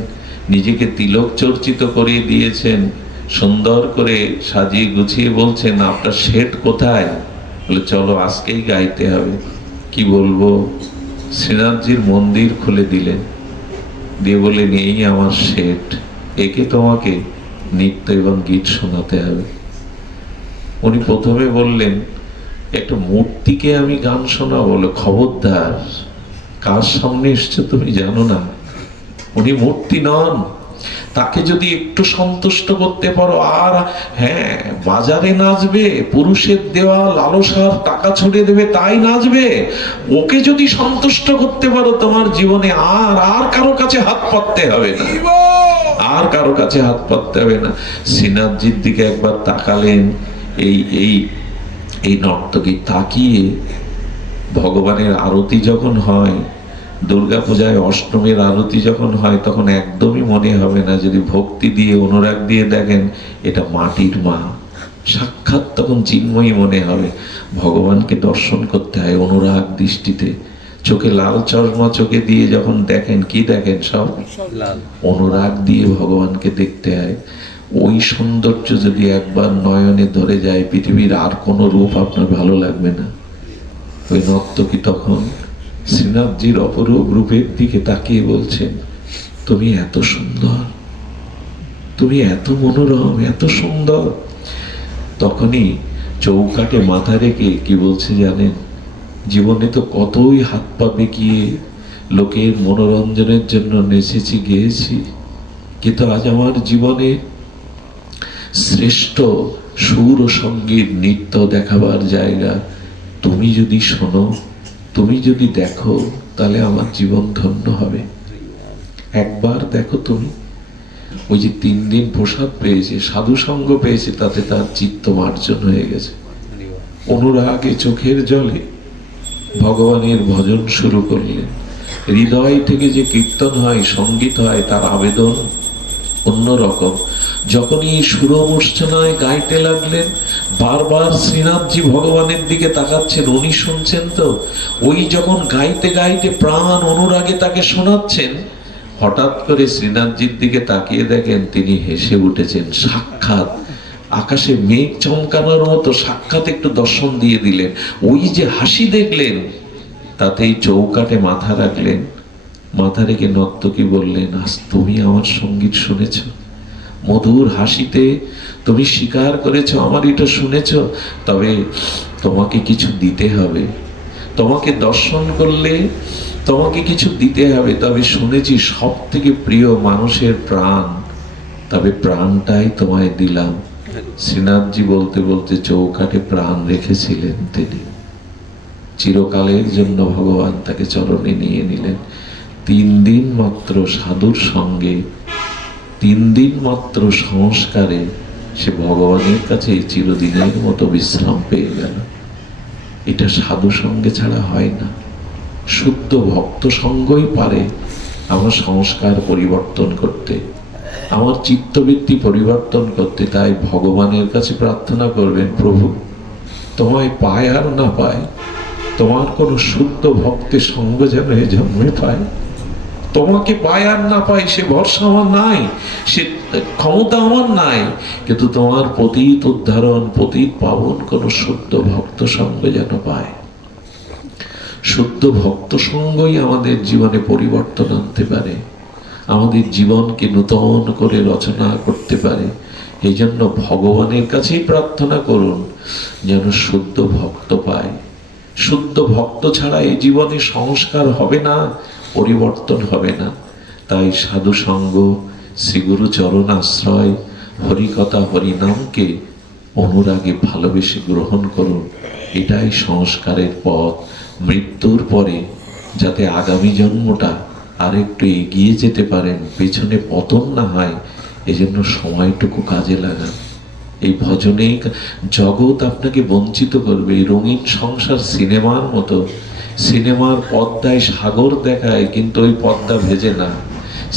নিজেকে তিলক চর্চিত করে দিয়েছেন, সুন্দর করে সাজিয়ে গুছিয়ে বলছেন, আপনার শেঠ কোথায়? বলে, চলো আজকেই গাইতে হবে। কি বলবো? শ্রীনাথজির মন্দির খুলে দিলেন, দিয়ে বললেন, এই আমার শেঠ, একে তোমাকে নৃত্য এবং গীত শোনাতে হবে। উনি প্রথমে বললেন, একটা মূর্তিকে আমি গান শোনা, বলো খবরদার, কার সামনে এসছো তুমি জানো না, উনি মূর্তি নন। তাকে যদি একটু সন্তুষ্ট করতে পারো, আর হ্যাঁ বাজারে নাচবে, পুরুষের দেওয়া লালসার টাকা ছড়িয়ে দেবে তাই নাচবে, ওকে যদি সন্তুষ্ট করতে পারো তোমার জীবনে আর আর কারো কাছে হাত পাততে হবে না, আর কারো কাছে হাত পাততে হবে না। শ্রীনাথজির দিকে একবার তাকালেন এই এই এই নর্তকী, তাকিয়ে ভগবানের আরতি যখন হয়, দুর্গা পূজায় অষ্টমীর আরতি যখন হয়, তখন একদমই মনে হবে না, যদি ভক্তি দিয়ে অনুরাগ দিয়ে দেখেন এটা মাটির মা সাক্ষাৎ, তখন চিন্ময়ী মনে হবে। ভগবানকে দর্শন করতে হয় অনুরাগ দৃষ্টিতে, চোখে লাল চশমা চোখে দিয়ে যখন দেখেন, কি দেখেন, সব অনুরাগ দিয়ে ভগবানকে দেখতে হয়। ওই সৌন্দর্য যদি একবার নয়নে ধরে যায়, পৃথিবীর আর কোনো রূপ আপনার ভালো লাগবে না। ওই নর্তকী তখন শ্রীনাথজির অপরূপ রূপের দিকে তাকিয়ে বলছেন, তুমি এত সুন্দর, তুমি এত মনোরম, এত সুন্দর। তখনই চৌকাঠে মাথা রেখে কি বলছে জানেন, জীবনে তো কতই হাত পা বেঁকিয়ে লোকের মনোরঞ্জনের জন্য নেচেছি গেয়েছি, কিন্তু আজ আমার জীবনে শ্রেষ্ঠ সুর ও সঙ্গীত নৃত্য দেখাবার জায়গা। তুমি যদি শোনো, তুমি যদি দেখো, তাহলে আমার জীবন ধন্য হবে। একবার দেখো তুমি, ওই যে 3 দিন প্রসাদ পেয়েছে, সাধু সঙ্গ পেয়েছে, তাতে তার চিত্ত মার্জন হয়ে গেছে। অনুরাগে চোখের জলে ভগবানের ভজন শুরু করলেন। হৃদয় থেকে যে কীর্তন হয়, সঙ্গীত হয়, তার আবেদন অন্যরকম। যখনই সুরমূর্ছনায় গাইতে লাগলেন, বারবার শ্রীনাথজি ভগবানের দিকে তাকাচ্ছেন, উনি শুনছেন তো। ওই যখন গাইতে গাইতে প্রাণ অনুরাগে তাকে শোনাচ্ছেন, হঠাৎ করে শ্রীনাথজির দিকে তাকিয়ে দেখেন তিনি হেসে উঠেছেন। সাক্ষাৎ আকাশে মেঘ চমকানোর মতো সাক্ষাৎ একটু দর্শন দিয়ে দিলেন। ওই যে হাসি দেখলেন, তাতেই চৌকাঠে মাথা রাখলেন। মাথা রেখে নর্তকী বললেন, আজ তুমি আমার সঙ্গীত শুনেছ, মধুর হাসিতে তুমি স্বীকার করেছ আমার এটা শুনেছ, তবে তোমাকে কিছু দিতে হবে, তোমাকে দর্শন করলে তোমাকে কিছু দিতে হবে। তবে শুনেছি সব থেকে প্রিয় মানুষের প্রাণ, তবে প্রাণটাই তোমায় দিলাম। শ্রীনাথজি বলতে বলতে চৌকাঠে প্রাণ রেখেছিলেন তিনি। চিরকালের জন্য ভগবান তাকে চরণে নিয়ে নিলেন। 3 দিন মাত্র সাধুর সঙ্গে, 3 দিন মাত্র সংস্কারে সে ভগবানের কাছে চিরদিনের মতো বিশ্রাম পেয়ে গেল। এটা সাধু সঙ্গে ছাড়া হয় না। শুদ্ধ ভক্ত সঙ্গই পারে আমার সংস্কার পরিবর্তন করতে, আমার চিত্তবৃত্তি পরিবর্তন করতে। তাই ভগবানের কাছে প্রার্থনা করবেন, প্রভু তোমায় পায় আর না পায়, তোমার কোন শুদ্ধ ভক্তের সঙ্গ যেন এ জন্মে পায়। তোমাকে পায় আর না পায় সে ভরসা আমার নাই, সে ক্ষমতা আমার নাই, কিন্তু তোমার পতিত উদ্ধারণ, পতিত পাবন কোন শুদ্ধ ভক্ত সঙ্গ যেন পায়। শুদ্ধ ভক্ত সঙ্গই আমাদের জীবনে পরিবর্তন আনতে পারে, আমাদের জীবনকে নূতন করে রচনা করতে পারে। এই জন্য ভগবানের কাছেই প্রার্থনা করুন যেন শুদ্ধ ভক্ত পায়। শুদ্ধ ভক্ত ছাড়া এই জীবনে সংস্কার হবে না, পরিবর্তন হবে না। তাই সাধু সঙ্গ, শ্রীগুরু চরণ আশ্রয়, হরিকথা হরিনামকে অনুরাগে ভালোবেসে গ্রহণ করুন। এটাই সংস্কারের পথ। মৃত্যুর পরে যাতে আগামী জন্মটা আরেকটু এগিয়ে যেতে পারেন, পেছনে পতন না হয়, এজন্য সময়টুকু কাজে লাগান। এই ভজনেই জগৎ আপনাকে বঞ্চিত করবে। এই রঙিন সংসার সিনেমার মতো, সিনেমার পর্দায় সাগর দেখায় কিন্তু ওই পর্দা ভেজে না,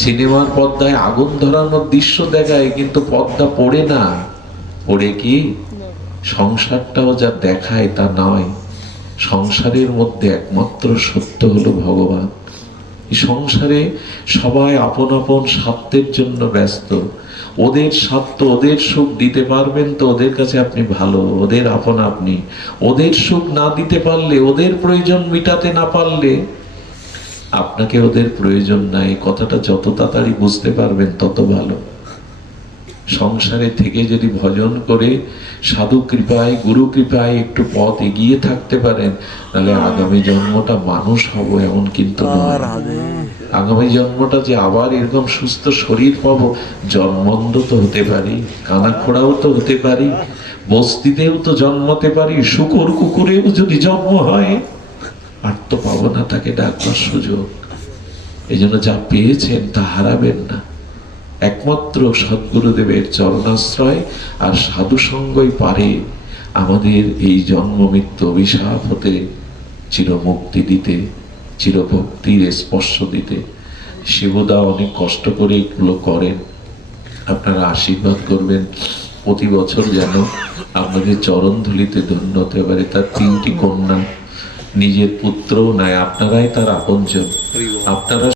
সিনেমার পর্দায় আগুন ধরানোর দৃশ্য দেখায় কিন্তু পর্দা পড়ে না। পড়ে কি সংসারটাও যা দেখায় তা নয়। সংসারের মধ্যে একমাত্র সত্য হলো ভগবান। এই সংসারে সবাই আপন আপন স্বার্থের জন্য ব্যস্ত। ওদের স্বার্থ, ওদের সুখ দিতে পারবেন তো ওদের কাছে আপনি ভালো, ওদের আপন আপনি। ওদের সুখ না দিতে পারলে, ওদের প্রয়োজন মিটাতে না পারলে আপনাকে ওদের প্রয়োজন নাই। কথাটা যত তাড়াতাড়ি বুঝতে পারবেন তত ভালো। সংসারে থেকে যদি ভজন করে সাধু কৃপায় গুরু কৃপায় একটু পথ এগিয়ে থাকতে পারেন, তাহলে আগামী জন্মটা মানুষ হব এমন কিন্তু নয়। আগামী জন্মটা যে আবার এরকম সুস্থ শরীর পাবো, জন্মন্ধ তো হতে পারি, কানাখোড়াও তো হতে পারি, বস্তিতেও তো জন্মতে পারি, শুকুর কুকুরেও যদি জন্ম হয়, আর তো পাবো না তাকে ডাকবার সুযোগ। এই জন্য যা পেয়েছেন তা হারাবেন না। একমাত্র সদ্গুরুদেবের চরণাশ্রয় আর সাধু সঙ্গই পারে আমাদের এই জন্ম মৃত্যু অভিশাপ হতে চিরমুক্তি দিতে, চিরভক্তির স্পর্শ দিতে। শিবদা অনেক কষ্ট করে এগুলো করেন, আপনারা আশীর্বাদ করবেন প্রতি বছর যেন আপনাদের চরণ ধুলিতে ধন্য হতে পারে। তার 3টি কন্যা, নিজের পুত্রও নাই, আপনারাই তার আপনজন। আপনারা